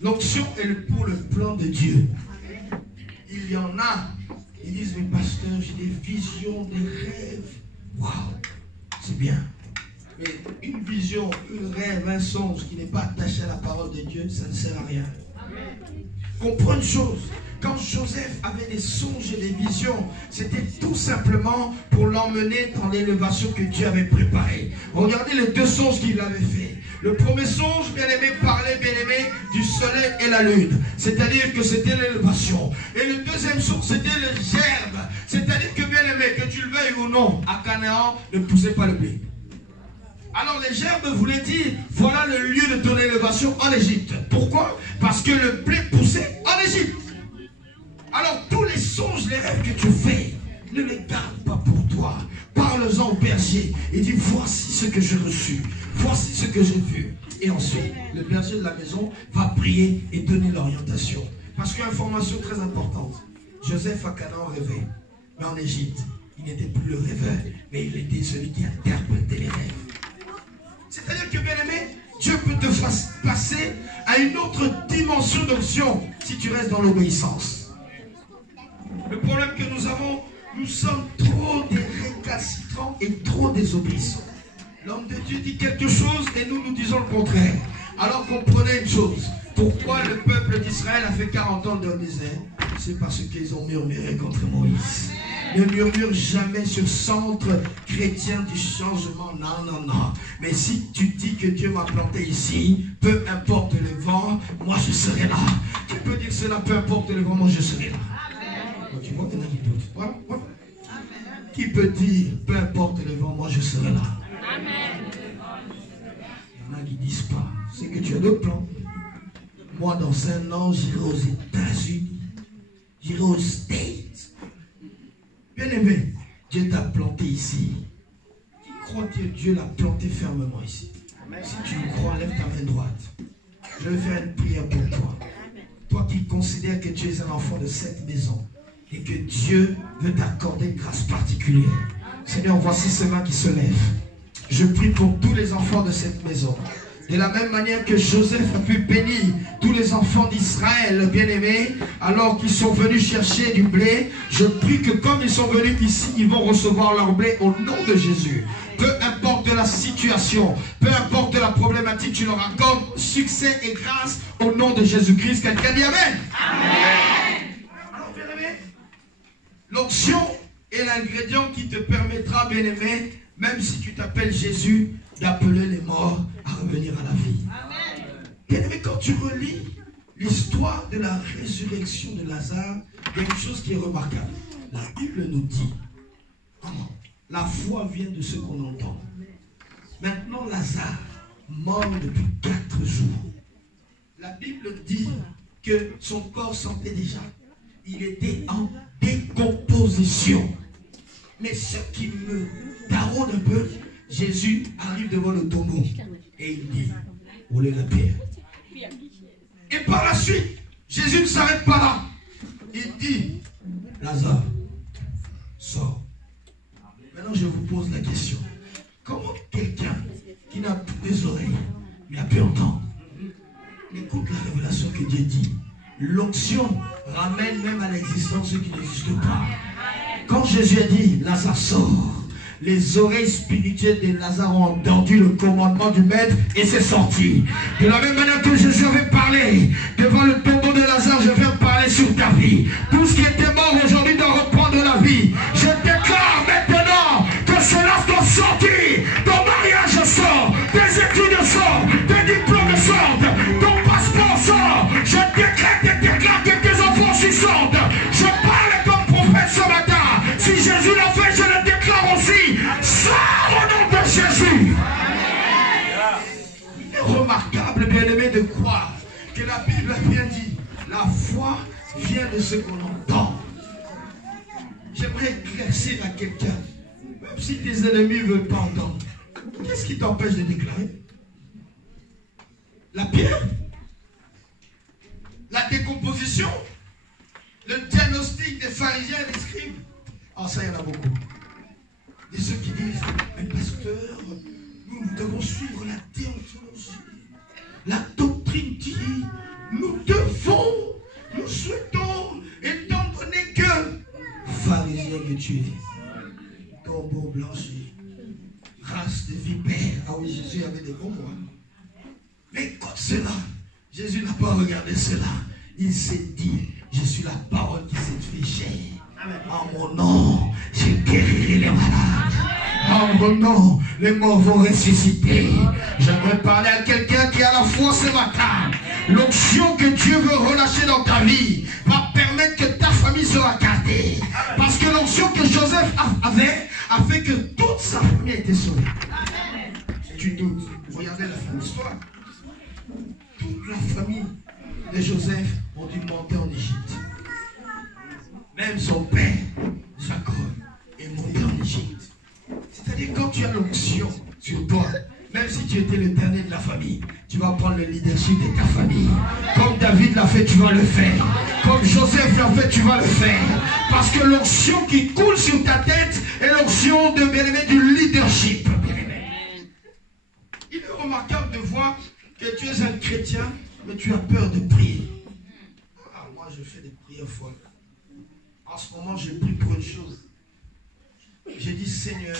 L'onction est pour le plan de Dieu. Il y en a, ils disent, mais pasteur, j'ai des visions, des rêves. Waouh, c'est bien. Mais une vision, un rêve, un songe qui n'est pas attaché à la parole de Dieu, ça ne sert à rien. Comprends une chose. Quand Joseph avait des songes et des visions, c'était tout simplement pour l'emmener dans l'élévation que Dieu avait préparée. Regardez les deux songes qu'il avait fait. Le premier songe, bien-aimé, parlait, bien-aimé, du soleil et la lune. C'est-à-dire que c'était l'élévation. Et le deuxième songe, c'était le gerbe. C'est-à-dire que, bien-aimé, que tu le veuilles ou non, à Canaan, ne poussait pas le blé. Alors les gerbes voulaient dire, voilà le lieu de ton élévation en Égypte. Pourquoi? Parce que le blé poussait en Égypte. Alors tous les songes, les rêves que tu fais, ne les garde pas pour toi. Parle-en au berger et dis, voici ce que j'ai reçu, voici ce que j'ai vu. Et ensuite, le berger de la maison va prier et donner l'orientation. Parce qu'une information très importante, Joseph à Canaan rêvait, mais en Égypte, il n'était plus le rêveur, mais il était celui qui interprétait les rêves. C'est-à-dire que, bien aimé, Dieu peut te faire passer à une autre dimension d'onction si tu restes dans l'obéissance. Le problème que nous avons, nous sommes trop des récalcitrants et trop désobéissants. L'homme de Dieu dit quelque chose et nous disons le contraire. Alors comprenez une chose. Pourquoi le peuple d'Israël a fait 40 ans de misère? C'est parce qu'ils ont murmuré contre Moïse. Ne murmure jamais sur centre chrétien du changement. Non, non, non. Mais si tu dis que Dieu m'a planté ici, peu importe le vent, moi je serai là. Qui peut dire cela? Peu importe le vent, moi je serai là. Donc, tu vois qu'il y en a qui doutent. Voilà, voilà. Qui peut dire, peu importe le vent, moi je serai là. Il y en a qui ne disent pas. C'est que tu as d'autres plans. Moi, dans 1 an, j'irai aux États-Unis. J'irai aux States. Bien aimé, Dieu t'a planté ici. Qui croit que Dieu l'a planté fermement ici? Si tu y crois, lève ta main droite. Je vais faire une prière pour toi. Toi qui considères que tu es un enfant de cette maison et que Dieu veut t'accorder une grâce particulière. Seigneur, voici ces mains qui se lèvent. je prie pour tous les enfants de cette maison. De la même manière que Joseph a pu bénir tous les enfants d'Israël, bien-aimés, alors qu'ils sont venus chercher du blé, je prie que comme ils sont venus ici, ils vont recevoir leur blé au nom de Jésus. Peu importe la situation, peu importe la problématique, tu leur accordes succès et grâce au nom de Jésus-Christ. Quelqu'un dit Amen. Amen. Alors, bien-aimé, l'onction est l'ingrédient qui te permettra, bien-aimé, même si tu t'appelles Jésus, d'appeler les morts à revenir à la vie. Bien-aimé, quand tu relis l'histoire de la résurrection de Lazare, il y a une chose qui est remarquable. La Bible nous dit, la foi vient de ce qu'on entend. Maintenant, Lazare, mort depuis 4 jours. La Bible dit que son corps sentait déjà. Il était en décomposition. Mais ce qui me taraude un peu, Jésus arrive devant le tombeau et il dit, roulez la pierre. Et par la suite, Jésus ne s'arrête pas là. Il dit, Lazare, sors. Maintenant, je vous pose la question. Comment quelqu'un qui n'a plus des oreilles, mais a pu entendre, écoute la révélation que Dieu dit. L'onction ramène même à l'existence ce qui n'existe pas. Quand Jésus a dit, Lazare sort, les oreilles spirituelles de Lazare ont entendu le commandement du maître et c'est sorti. De la même manière que Jésus avait parlé devant le tombeau de Lazare, je vais parler sur ta vie. Tout ce qui était mort aujourd'hui doit reprendre la vie. Je déclare maintenant que cela doit sortir. Ton mariage sort, tes études sortent, tes diplômes sortent, ton passeport sort. Je décrète et déclare que tes enfants s'y sortent. Je parle comme prophète ce matin. Si Jésus l'a fait, je le déclare aussi. Sors au nom de Jésus. Il est remarquable, bien-aimé, de croire que la Bible a bien dit, la foi vient de ce qu'on entend. J'aimerais éclaircir à quelqu'un, même si tes ennemis ne veulent pas entendre, qu'est-ce qui t'empêche de déclarer? La pierre? La décomposition? Le diagnostic des pharisiens et des scribes? Ah, ça, il y en a beaucoup. Et ceux qui disent, mais pasteur, nous devons suivre la déontologie. La doctrine dit, nous devons, nous souhaitons, étant donné que pharisiens me tuer, tombeau blanchi, race de vipères. Ah oui, Jésus avait des bons mots. Mais écoute cela, Jésus n'a pas regardé cela. Il s'est dit, je suis la parole qui s'est fait chair. En mon nom, je guérirai les malades. En mon nom, les morts vont ressusciter. J'aimerais parler à quelqu'un qui a la foi ce matin. L'onction que Dieu veut relâcher dans ta vie va permettre que ta famille sera gardée. Parce que l'onction que Joseph avait a fait que toute sa famille était sauvée. Tu doutes. Regardez la fin de l'histoire. Toute la famille de Joseph ont dû monter en Égypte. Même son père, Jacob, est monté en Égypte. C'est-à-dire quand tu as l'onction sur toi, même si tu étais le dernier de la famille, tu vas prendre le leadership de ta famille. Comme David l'a fait, tu vas le faire. Comme Joseph l'a fait, tu vas le faire. Parce que l'onction qui coule sur ta tête est l'onction de bien-aimé du leadership. Il est remarquable de voir que tu es un chrétien, mais tu as peur de prier. Ah, moi, je fais des prières folles. En ce moment, j'ai prié pour une chose. J'ai dit, Seigneur,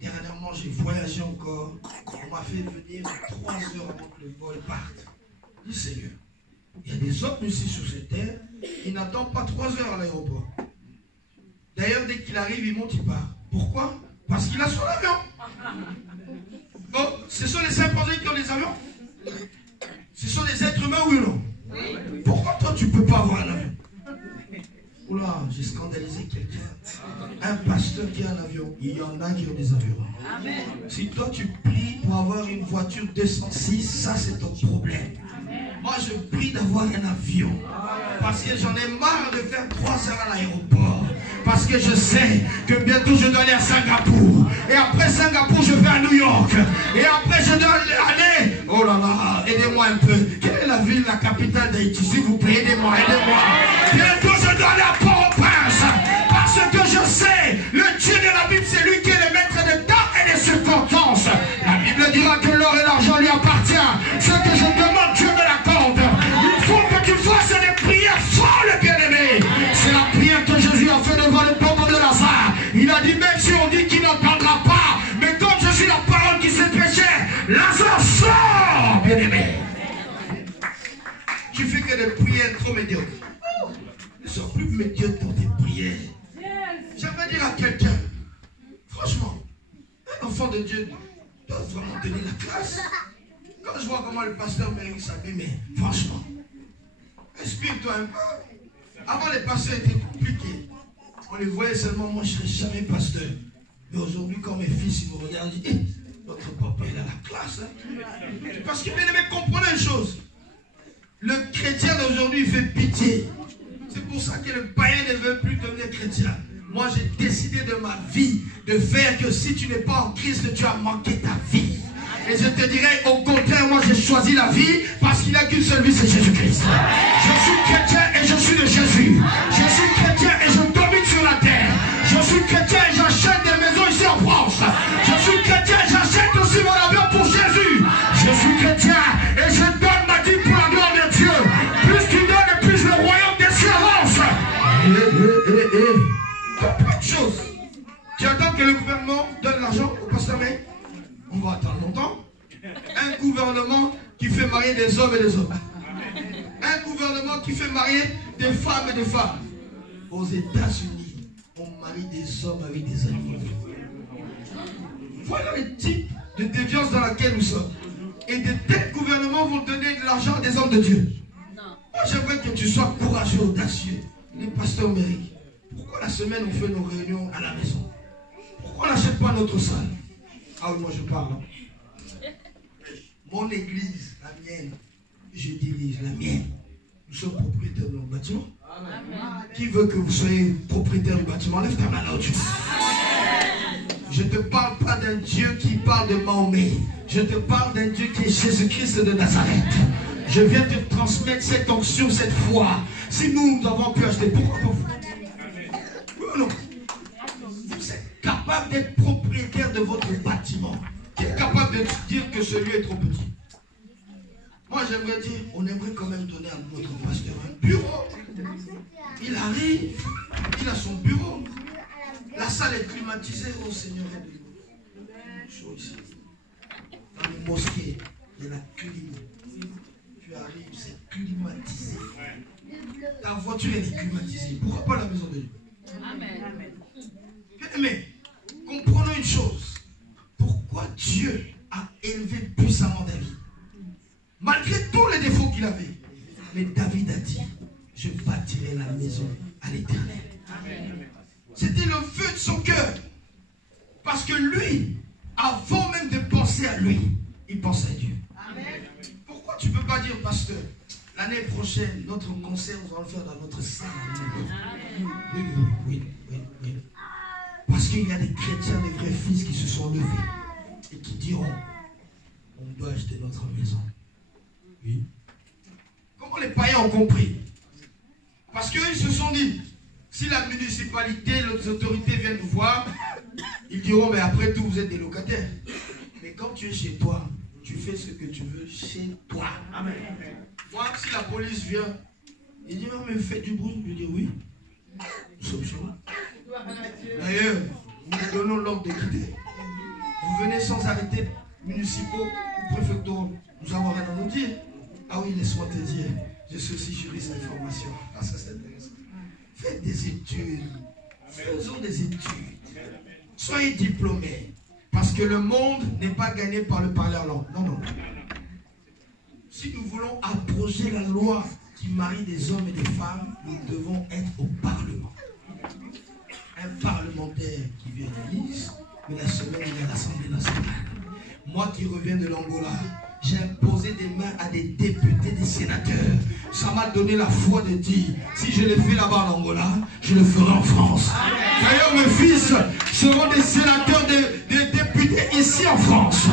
dernièrement, j'ai voyagé encore. On m'a fait venir 3 heures avant que le vol parte. J'ai dit, Seigneur, il y a des hommes ici sur cette terre, ils n'attendent pas 3 heures à l'aéroport. D'ailleurs, dès qu'il arrive, il monte, il part. Pourquoi? Parce qu'il a son avion. Oh, ce sont les chimpanzés qui ont les avions? Ce sont des êtres humains, oui ou non? Pourquoi toi, tu ne peux pas avoir un avion? Oula, j'ai scandalisé quelqu'un. Un pasteur qui a un avion. Il y en a qui ont des avions. Amen. Si toi tu pries pour avoir une voiture 206, ça c'est ton problème. Amen. Moi je prie d'avoir un avion. Parce que j'en ai marre de faire 3 heures à l'aéroport. Parce que je sais que bientôt je dois aller à Singapour. Et après Singapour je vais à New York. Et après je dois aller... Oh là là, aidez-moi un peu. Quelle est la ville, la capitale d'Haïti? S'il vous plaît, aidez-moi, aidez-moi. Bientôt je dois aller à Port-au-Prince. Parce que je sais, le Dieu de la Bible, c'est lui qui est le maître de temps et des circonstances. tu fais que des prières trop médiocres. Ne sois plus médiocre dans tes prières. J'aimerais dire à quelqu'un, franchement, un enfant de Dieu doit vraiment tenir la classe. Quand je vois comment le pasteur Méric s'habille, mais franchement, inspire-toi un peu. Avant, les pasteurs étaient compliqués. On les voyait seulement, moi je ne serais jamais pasteur. Mais aujourd'hui, quand mes fils ils me regardent, ils disent, notre papa il a la classe. Hein? Parce que bien aimé, comprenez une chose. Le chrétien d'aujourd'hui il fait pitié. C'est pour ça que le païen ne veut plus devenir chrétien. Moi j'ai décidé de ma vie de faire que si tu n'es pas en Christ, tu as manqué ta vie. Et je te dirais, au contraire, moi j'ai choisi la vie parce qu'il n'y a qu'une seule vie, c'est Jésus-Christ. Je suis chrétien et je suis de Jésus. Je suis chrétien et je domine sur la terre. Je suis chrétien et j'achète des maisons ici en France. Je suis chrétien et j'achète aussi mon avion pour Jésus. Je suis chrétien et je donne ma vie pour la gloire de Dieu. Plus tu donnes et plus le royaume des cieux avance. Plein de choses. Tu attends que le gouvernement donne l'argent au pasteur May? On va attendre longtemps. Un gouvernement qui fait marier des hommes et des hommes. Un gouvernement qui fait marier des femmes et des femmes. Aux États-Unis, on marie des hommes avec des animaux. Voilà le type de déviance dans laquelle nous sommes. Et de tels gouvernements vont donner de l'argent à des hommes de Dieu. Moi, j'aimerais que tu sois courageux, audacieux. Les pasteurs Méric, pourquoi la semaine on fait nos réunions à la maison? Pourquoi on n'achète pas notre salle? Ah oui, moi je parle. Mon église, la mienne, je dirige la mienne. Nous sommes propriétaires de notre bâtiment. Amen. Qui veut que vous soyez propriétaire du bâtiment? Lève ta main là au-dessus. Je ne te parle pas d'un Dieu qui parle de Mahomet. Je te parle d'un Dieu qui est Jésus-Christ de Nazareth. Je viens te transmettre cette onction, cette foi. Si nous avons pu acheter, pourquoi pas vous? Oui ou non? Vous êtes capable d'être propriétaire de votre bâtiment. Qui est capable de dire que celui est trop petit. Moi j'aimerais dire, on aimerait quand même donner à notre pasteur un bureau. Il arrive, il a son bureau. La salle est climatisée. Oh Seigneur, chaud ici. Dans les mosquées, il y a la clim. Tu arrives, c'est climatisé. Ta voiture elle est climatisée. Pourquoi pas la maison de Dieu? Amen. Mais comprenons une chose. Pourquoi Dieu a élevé puissamment David? Malgré tous les défauts qu'il avait. Mais David a dit, je bâtirai la maison à l'Éternel. C'était le feu de son cœur. Parce que lui, avant même de penser à lui, il pensait à Dieu. Amen. Pourquoi tu ne peux pas dire, pasteur, l'année prochaine, notre concert, nous allons le faire dans notre salle? Oui. Parce qu'il y a des chrétiens, des vrais fils qui se sont levés et qui diront, on doit acheter notre maison. Oui. Comment les païens ont compris? Parce qu'eux, ils se sont dit, si la municipalité, les autorités viennent nous voir, ils diront, mais après tout, vous êtes des locataires. Mais quand tu es chez toi, tu fais ce que tu veux chez toi. Amen. Moi, si la police vient, il dit, non, mais faites du bruit. Je dis, oui, nous sommes chez moi. D'ailleurs, nous vous donnons l'ordre de quitter. Vous venez sans arrêter municipaux ou préfectoraux. Nous n'avons rien à nous dire. Ah oui, laisse-moi te dire, je suis aussi juriste d'information. Ah, ça c'est intéressant. Faites des études. Faisons des études. Soyez diplômés. Parce que le monde n'est pas gagné par le parler en langue. Non. Si nous voulons abroger la loi qui marie des hommes et des femmes, nous devons être au Parlement. Un parlementaire qui vient de Nice, mais la semaine il est à l'Assemblée nationale. Moi qui reviens de l'Angola, j'ai imposé des mains à des députés, des sénateurs. Ça m'a donné la foi de dire, si je l'ai fait là-bas en Angola, je le ferai en France. D'ailleurs, mes fils seront des sénateurs, des députés ici en France.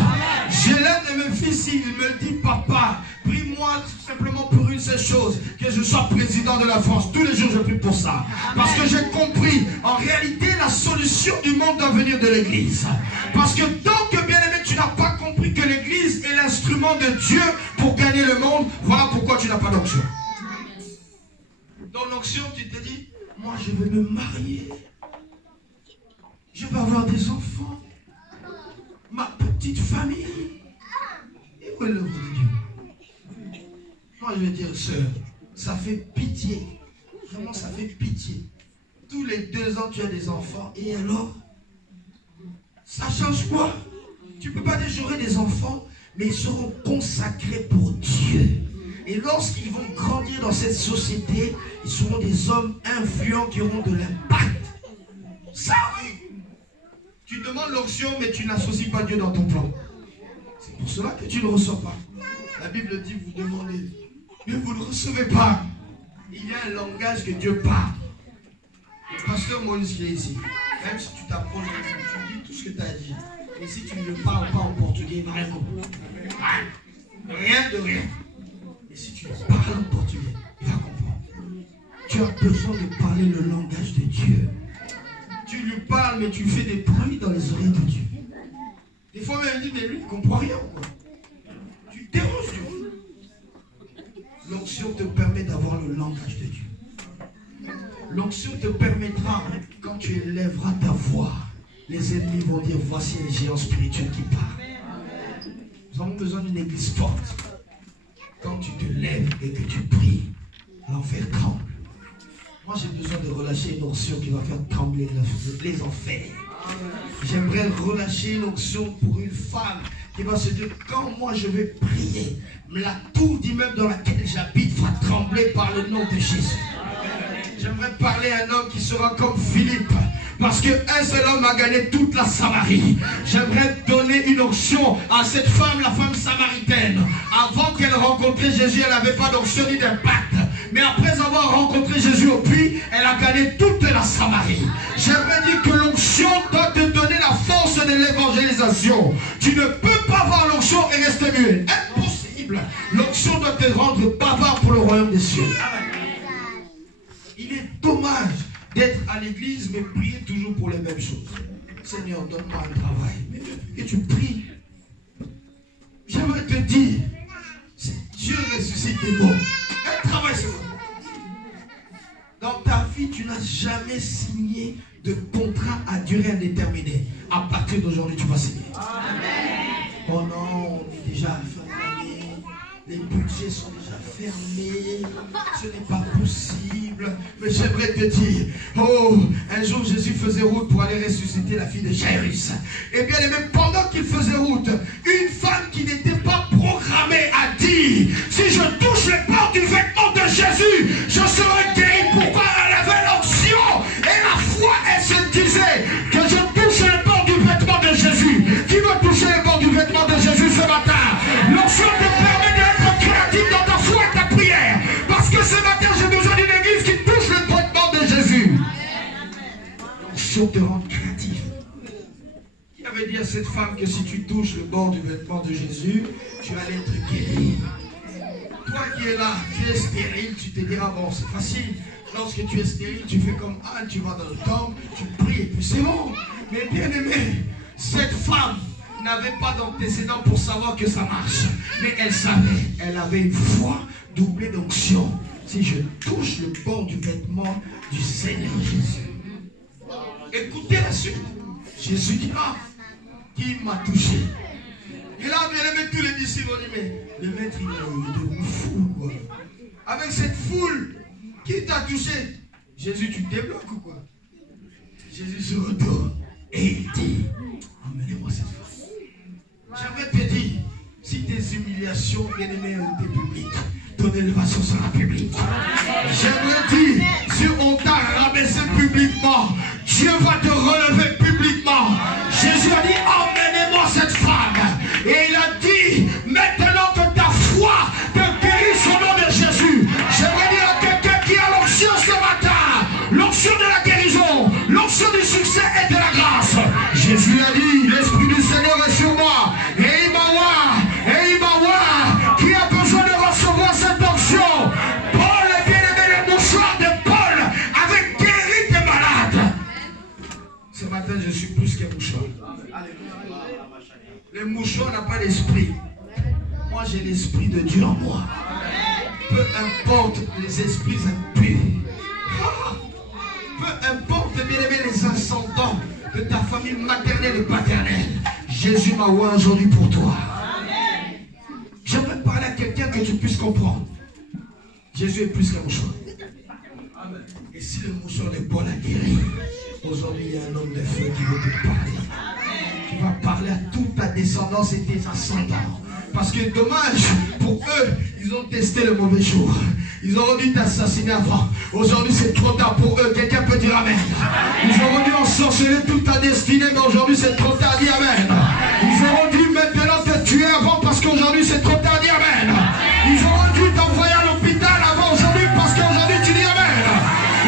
Je l'aime de mes fils, il me dit, papa, prie-moi simplement pour une seule chose, que je sois président de la France. Tous les jours, je prie pour ça. Parce que j'ai compris, en réalité, la solution du monde doit venir de l'Église. Parce que tant que, bien aimé, tu n'as pas compris que l'Église est l'instrument de Dieu pour gagner le monde, voilà pourquoi tu n'as pas d'onction. Dans l'onction, tu te dis, moi je vais me marier. Je vais avoir des enfants. Ma petite famille. Et où est l'œuvre de Dieu? Moi, je veux dire, sœur, ça fait pitié. Vraiment, ça fait pitié. Tous les 2 ans, tu as des enfants. Et alors, ça change quoi? Tu ne peux pas dire j'aurai des enfants, mais ils seront consacrés pour Dieu. Et lorsqu'ils vont grandir dans cette société, ils seront des hommes influents qui auront de l'impact. Ça, oui. Tu demandes l'onction, mais tu n'associes pas Dieu dans ton plan. C'est pour cela que tu ne reçois pas. La Bible dit, vous demandez, mais vous ne recevez pas. Il y a un langage que Dieu parle. Le pasteur Moïse qui est ici, même si tu t'approches, tu dis tout ce que tu as dit. Et si tu ne parles pas en portugais, il va rien comprendre. Rien de rien. Et si tu parles en portugais, il va comprendre. Tu as besoin de parler le langage de Dieu. Tu lui parles, mais tu fais des bruits dans les oreilles de Dieu. Des fois, même, il dit, mais lui, il ne comprend rien. Quoi. Tu déranges Dieu. L'onction te permet d'avoir le langage de Dieu. L'onction te permettra, quand tu élèveras ta voix, les ennemis vont dire, voici un géant spirituel qui parle. Nous avons besoin d'une église forte. Quand tu te lèves et que tu pries, l'enfer tremble. Moi, j'ai besoin de relâcher une onction qui va faire trembler les enfers. J'aimerais relâcher une onction pour une femme qui va se dire, quand moi je vais prier, la tour d'immeuble dans laquelle j'habite va trembler par le nom de Jésus. J'aimerais parler à un homme qui sera comme Philippe, parce qu'un seul homme a gagné toute la Samarie. J'aimerais donner une onction à cette femme, la femme samaritaine. Avant qu'elle rencontre Jésus, elle n'avait pas d'onction ni d'impact. Mais après avoir rencontré Jésus au puits, elle a gagné toute la Samarie. J'aimerais dire que l'onction doit te donner la force de l'évangélisation. Tu ne peux pas avoir l'onction et rester muet. Impossible. L'onction doit te rendre bavard pour le royaume des cieux. Il est dommage d'être à l'église, mais prier toujours pour les mêmes choses. Seigneur, donne-moi un travail. Mais que tu pries. J'aimerais te dire, Dieu ressuscite des morts. Un travail, c'est quoi? Dans ta vie, tu n'as jamais signé de contrat à durée indéterminée. À partir d'aujourd'hui, tu vas signer. Amen. Oh non, on est déjà fermé. Les budgets sont déjà fermés. Ce n'est pas possible. Mais j'aimerais te dire, oh, un jour Jésus faisait route pour aller ressusciter la fille de Jairus. Et bien, même pendant qu'il faisait route, une femme qui n'était pas programmée a dit, si je touche le bord du vêtement de Jésus, je serai guéri. Pourquoi elle avait l'onction et la foi, elle se disait que je touche le bord du vêtement de Jésus. Qui veut toucher le bord du vêtement de Jésus ce matin? L'onction te permet d'être créatif dans ta foi et ta prière. Parce que ce matin, j'ai besoin d'une église qui touche le vêtement de Jésus. L'onction te rend créatif. Qui avait dit à cette femme que si tu touches le bord du vêtement de Jésus, tu allais être guéri? Toi qui es là, tu es stérile, tu te diras, bon, c'est facile. Lorsque tu es stérile, tu fais comme Anne, tu vas dans le temple, tu pries et puis c'est bon. Mais bien aimé, cette femme n'avait pas d'antécédent pour savoir que ça marche. Mais elle savait, elle avait une foi doublée d'onction. Si je touche le bord du vêtement du Seigneur Jésus. Écoutez la suite. Jésus dira, qui m'a touché? Et là, bien aimé, tous les disciples ont dit, mais le maître, il est devenu fou, quoi. Avec cette foule, qui t'a touché? Jésus, tu te débloques ou quoi? Jésus se retourne et il dit, emmenez-moi cette femme. J'aimerais te dire, si tes humiliations, bien aimé, ont été publiques, ton élévation sera publique. J'aimerais dire, si on t'a rabaissé publiquement, Dieu va te relever publiquement. Jésus a dit, emmenez-moi cette femme. Et il a dit, maintenant que ta foi te guérit au nom de Jésus. J'aimerais dire à quelqu'un qui a l'onction ce matin, l'onction de la guérison, l'onction du succès et de la grâce. Jésus a dit, l'Esprit du Seigneur est sur moi. Et il m'a voir, qui a besoin de recevoir cette onction. Paul, le bien-aimé, le mouchoir de Paul avait guéri des malades. Ce matin, je suis plus qu'un mouchoir. Le mouchoir n'a pas l'esprit. Moi, j'ai l'esprit de Dieu en moi. Peu importe les esprits impurs. Peu importe, bien aimé, les ascendants de ta famille maternelle et paternelle. Jésus m'a oint aujourd'hui pour toi. J'aimerais parler à quelqu'un que tu puisses comprendre. Jésus est plus qu'un mouchoir. Et si le mouchoir n'est pas la guérir, aujourd'hui il y a un homme de feu qui veut te parler. Qui va parler à toute ta descendance et tes ascendants. Parce que dommage, pour eux, ils ont testé le mauvais jour. Ils auraient dû t'assassiner avant. Aujourd'hui, c'est trop tard pour eux. Quelqu'un peut dire Amen. Ils auraient dû ensorceler toute ta destinée, mais aujourd'hui, c'est trop tard. Dis Amen. Ils auraient dû maintenant te tuer avant, parce qu'aujourd'hui, c'est trop tard. Dis Amen. Ils auraient dû t'envoyer à l'hôpital avant aujourd'hui, parce qu'aujourd'hui, tu dis Amen.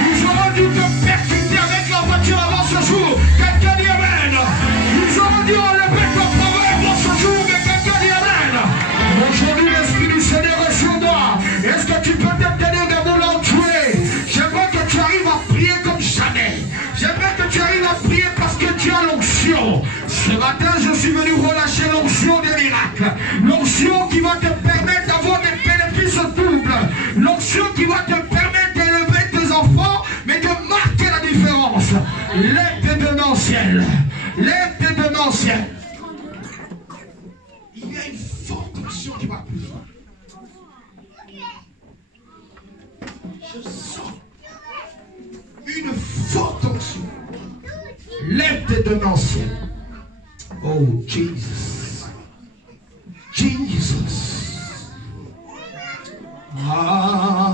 Ils auraient dû te percuter avec la voiture avant ce jour. Quelqu'un dit Amen. Ils auraient dû enlever ton problème avant ce jour, mais quelqu'un dit Amen. Aujourd'hui, l'Esprit du Seigneur est sur moi. Est-ce que tu peux te tenir debout là où tu es? J'aimerais que tu arrives à prier comme jamais. J'aimerais que tu arrives à prier parce que tu as l'onction. Ce matin, je suis venu relâcher l'onction des miracles. L'onction qui va te permettre d'avoir des bénéfices doubles. L'onction qui va te permettre d'élever tes enfants, mais de marquer la différence. Lève tes deux mains au ciel. Lève tes deux mains au ciel. Il y a une forte onction qui va plus loin. Je sens une forte onction. Lève tes deux mains au ciel. Oh, Jesus. Jesus.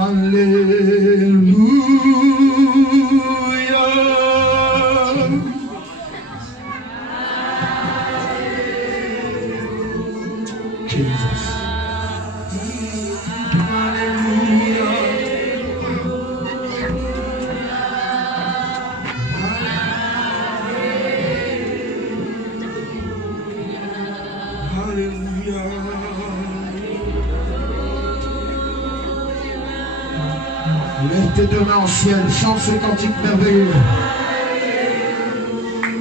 Alléluia. Jesus. Lève tes deux mains au ciel, chante ce cantique merveilleux.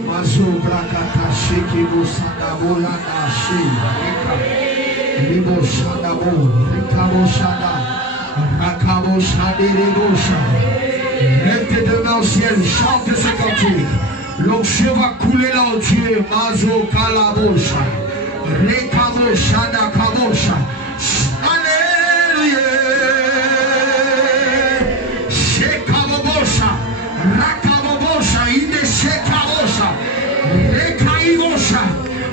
Mazo brakata shekebo sadabo lana sheka. Libo shadabo, rekabo shada, rakabo shaderebo shada. Lève tes deux mains au ciel, chante ce cantique. L'onction va couler là au Dieu. Mazo kalabosha, rekabo shada kabosha. Alléluia.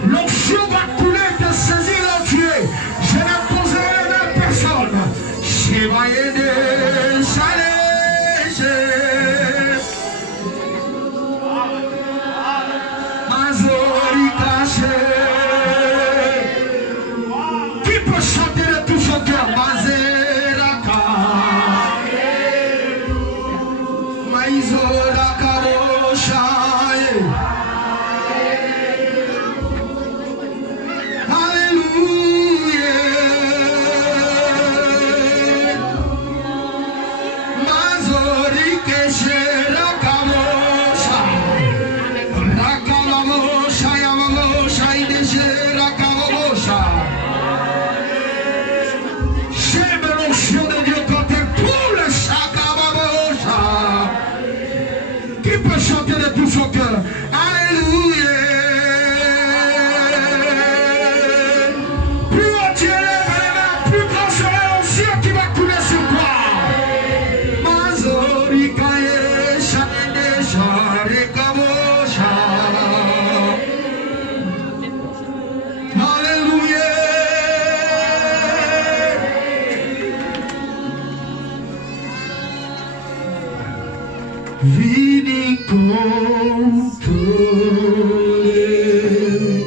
L'onction va couler, te saisir là où tu es. Je n'imposerai la même personne. Chevalier de Salège. Mazori caché. Qui peut chanter de tout son cœur? Mazeraka. Maïzora Kabosha. Chanter de tout son cœur. Alléluia. Plus haut tu élèves les mains, plus grand sera l'onction qui va couler sur toi. Mazori kaye shanende share kabosha. Alléluia. Contrôler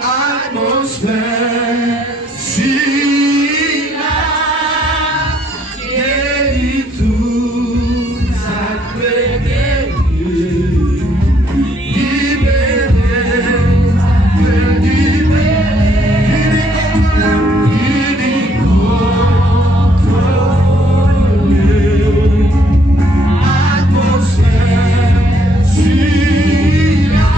l'atmosphère, si la guérit tout sacré guérir, libérer, contrôler l'atmosphère, si la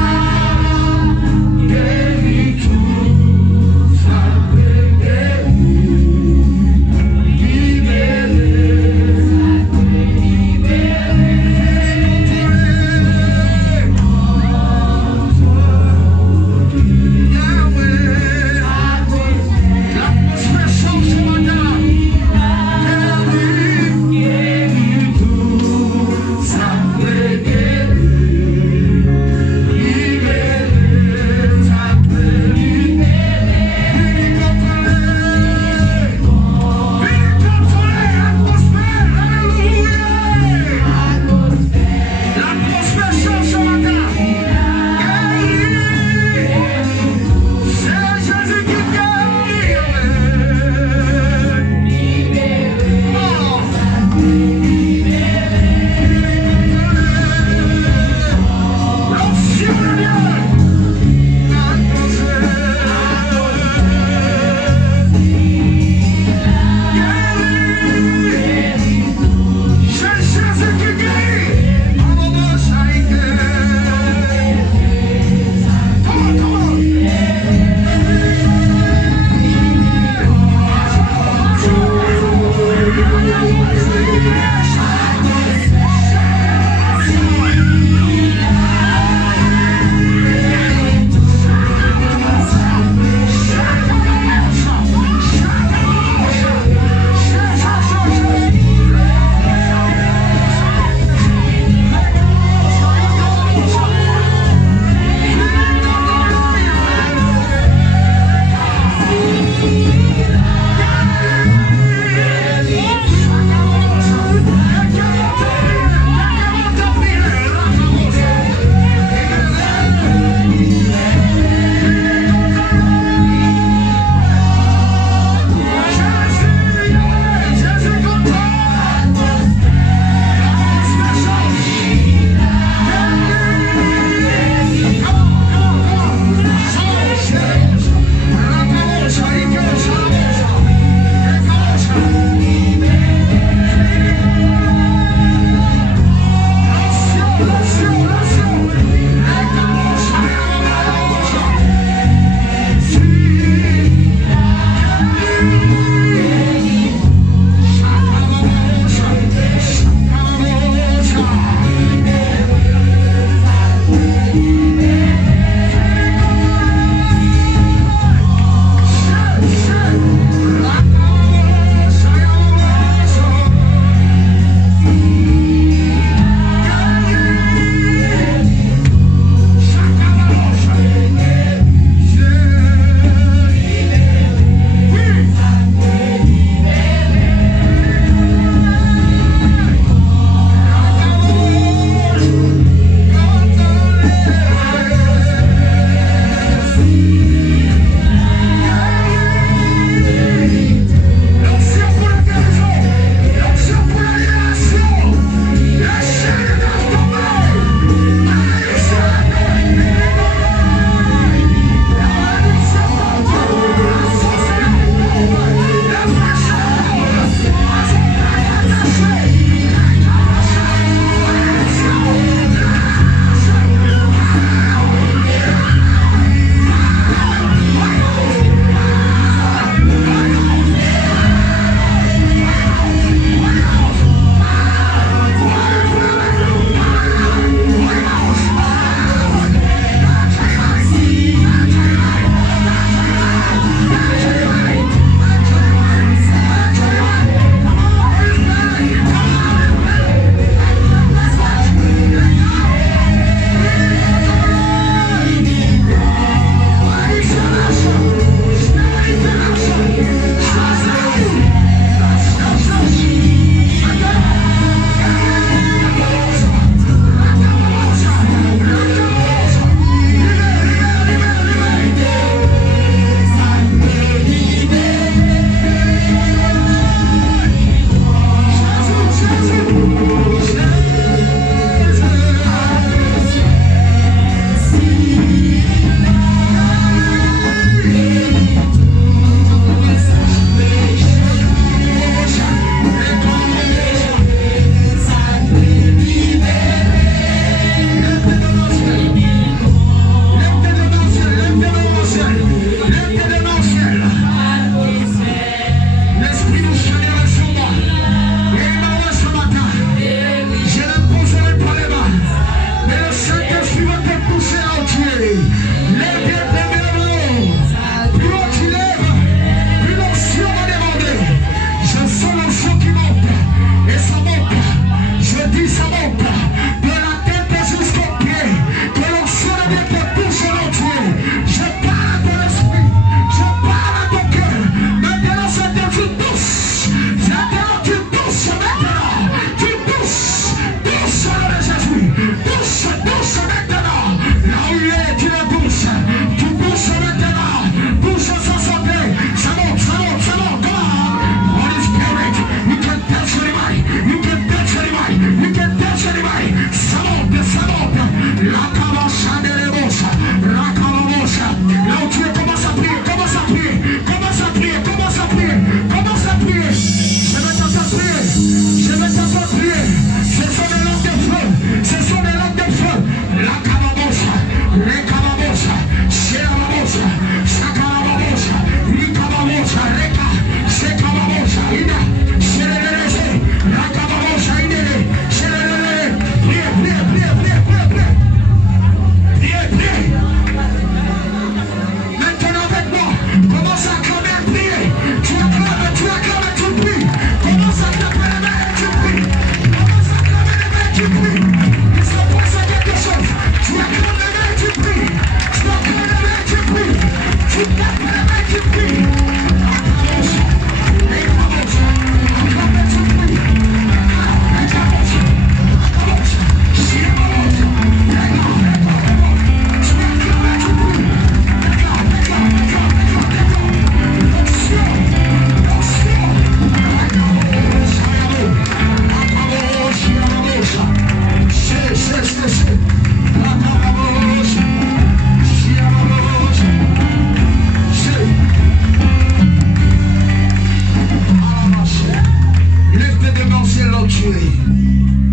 demain au ciel l'entuer.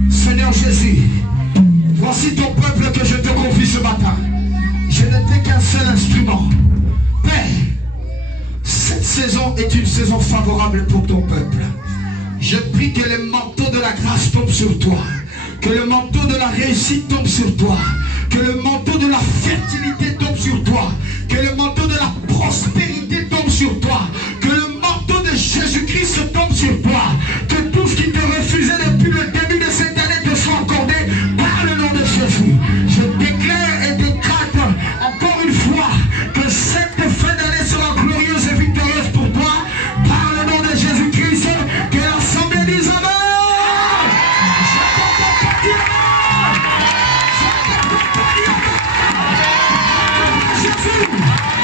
Seigneur Jésus, voici ton peuple que je te confie ce matin. Je n'étais qu'un seul instrument. Père, cette saison est une saison favorable pour ton peuple. Je prie que le manteau de la grâce tombe sur toi. Que le manteau de la réussite tombe sur toi. Que le manteau de la fertilité tombe sur toi. Que le manteau de la prospérité tombe sur toi. Que le manteau de Jésus-Christ tombe sur toi. Que tout ce qui te refusait depuis le début de cette année te soit accordé par le nom de Jésus. Je déclare et décrète encore une fois que cette fin d'année sera glorieuse et victorieuse pour toi. Par le nom de Jésus-Christ, que l'assemblée dise Amen.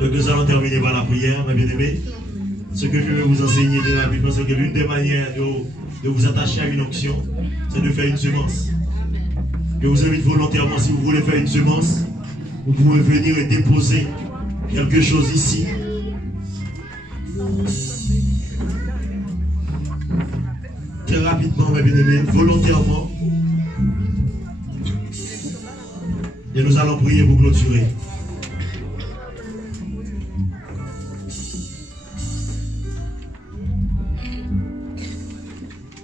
Donc nous allons terminer par la prière, mes bien-aimés. Ce que je vais vous enseigner de la Bible, c'est que l'une des manières de vous attacher à une onction, c'est de faire une semence. Je vous invite volontairement, si vous voulez faire une semence, vous pouvez venir et déposer quelque chose ici. Très rapidement, mes bien-aimés, volontairement. Et nous allons prier pour clôturer.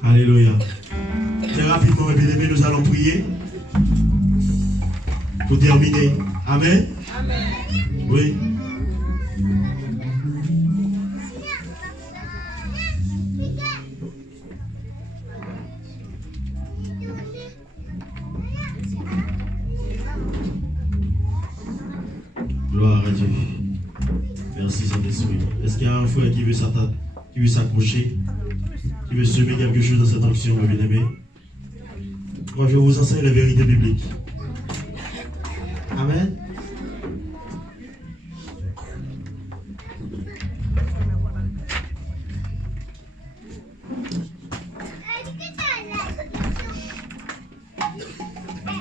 Alléluia. Très rapidement, mes bien-aimés, nous allons prier pour terminer. Amen. Amen. Oui. Gloire à Dieu. Merci Saint-Esprit. Est-ce qu'il y a un frère qui veut s'accrocher, qui veut semer quelque chose dans cette onction, mes bien-aimés? Moi, je vous enseigne la vérité biblique. Amen.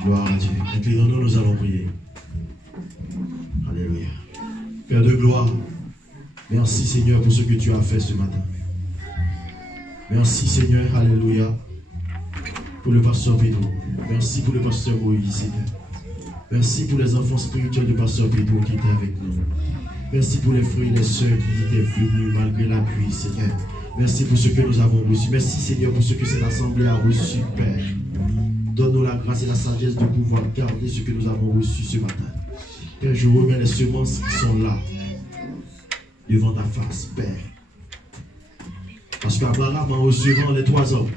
Gloire à Dieu. Inclinons-nous, nous allons prier. Alléluia. Père de gloire, merci Seigneur pour ce que tu as fait ce matin. Merci Seigneur, alléluia, pour le pasteur Pedro. Merci pour le pasteur Moïse, Seigneur. Merci pour les enfants spirituels du pasteur Pedro qui étaient avec nous. Merci pour les frères et les sœurs qui étaient venus malgré la pluie, Seigneur. Merci pour ce que nous avons reçu. Merci Seigneur pour ce que cette assemblée a reçu, Père. Donne-nous la grâce et la sagesse de pouvoir garder ce que nous avons reçu ce matin. Père, je remets les semences qui sont là, devant ta face, Père. Parce qu'Abraham, en recevant les 3 hommes,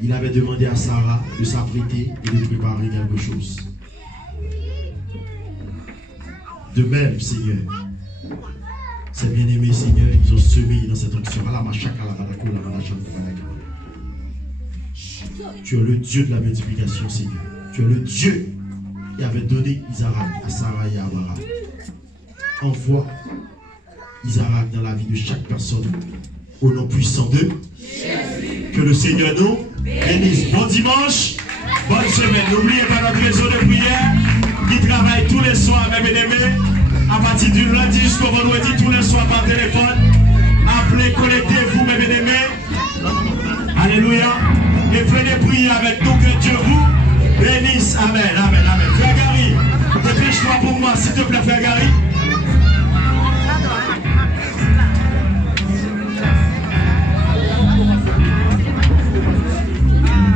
il avait demandé à Sarah de s'apprêter et de préparer quelque chose. De même, Seigneur, ces bien-aimés, Seigneur, ils ont semé dans cette onction. Tu es le Dieu de la multiplication, Seigneur. Tu es le Dieu qui avait donné Isaac à Sarah et à Abraham. Envoie Isaac dans la vie de chaque personne au nom puissant de Jésus. Que le Seigneur nous bénisse. Bon dimanche, bonne semaine. N'oubliez pas notre réseau de prière qui travaille tous les soirs, mes bien-aimés, à partir du lundi jusqu'au vendredi, tous les soirs par téléphone. Appelez, connectez-vous, mes bien-aimés. Alléluia. Et venez prier avec nous, que Dieu vous bénisse. Amen. Amen.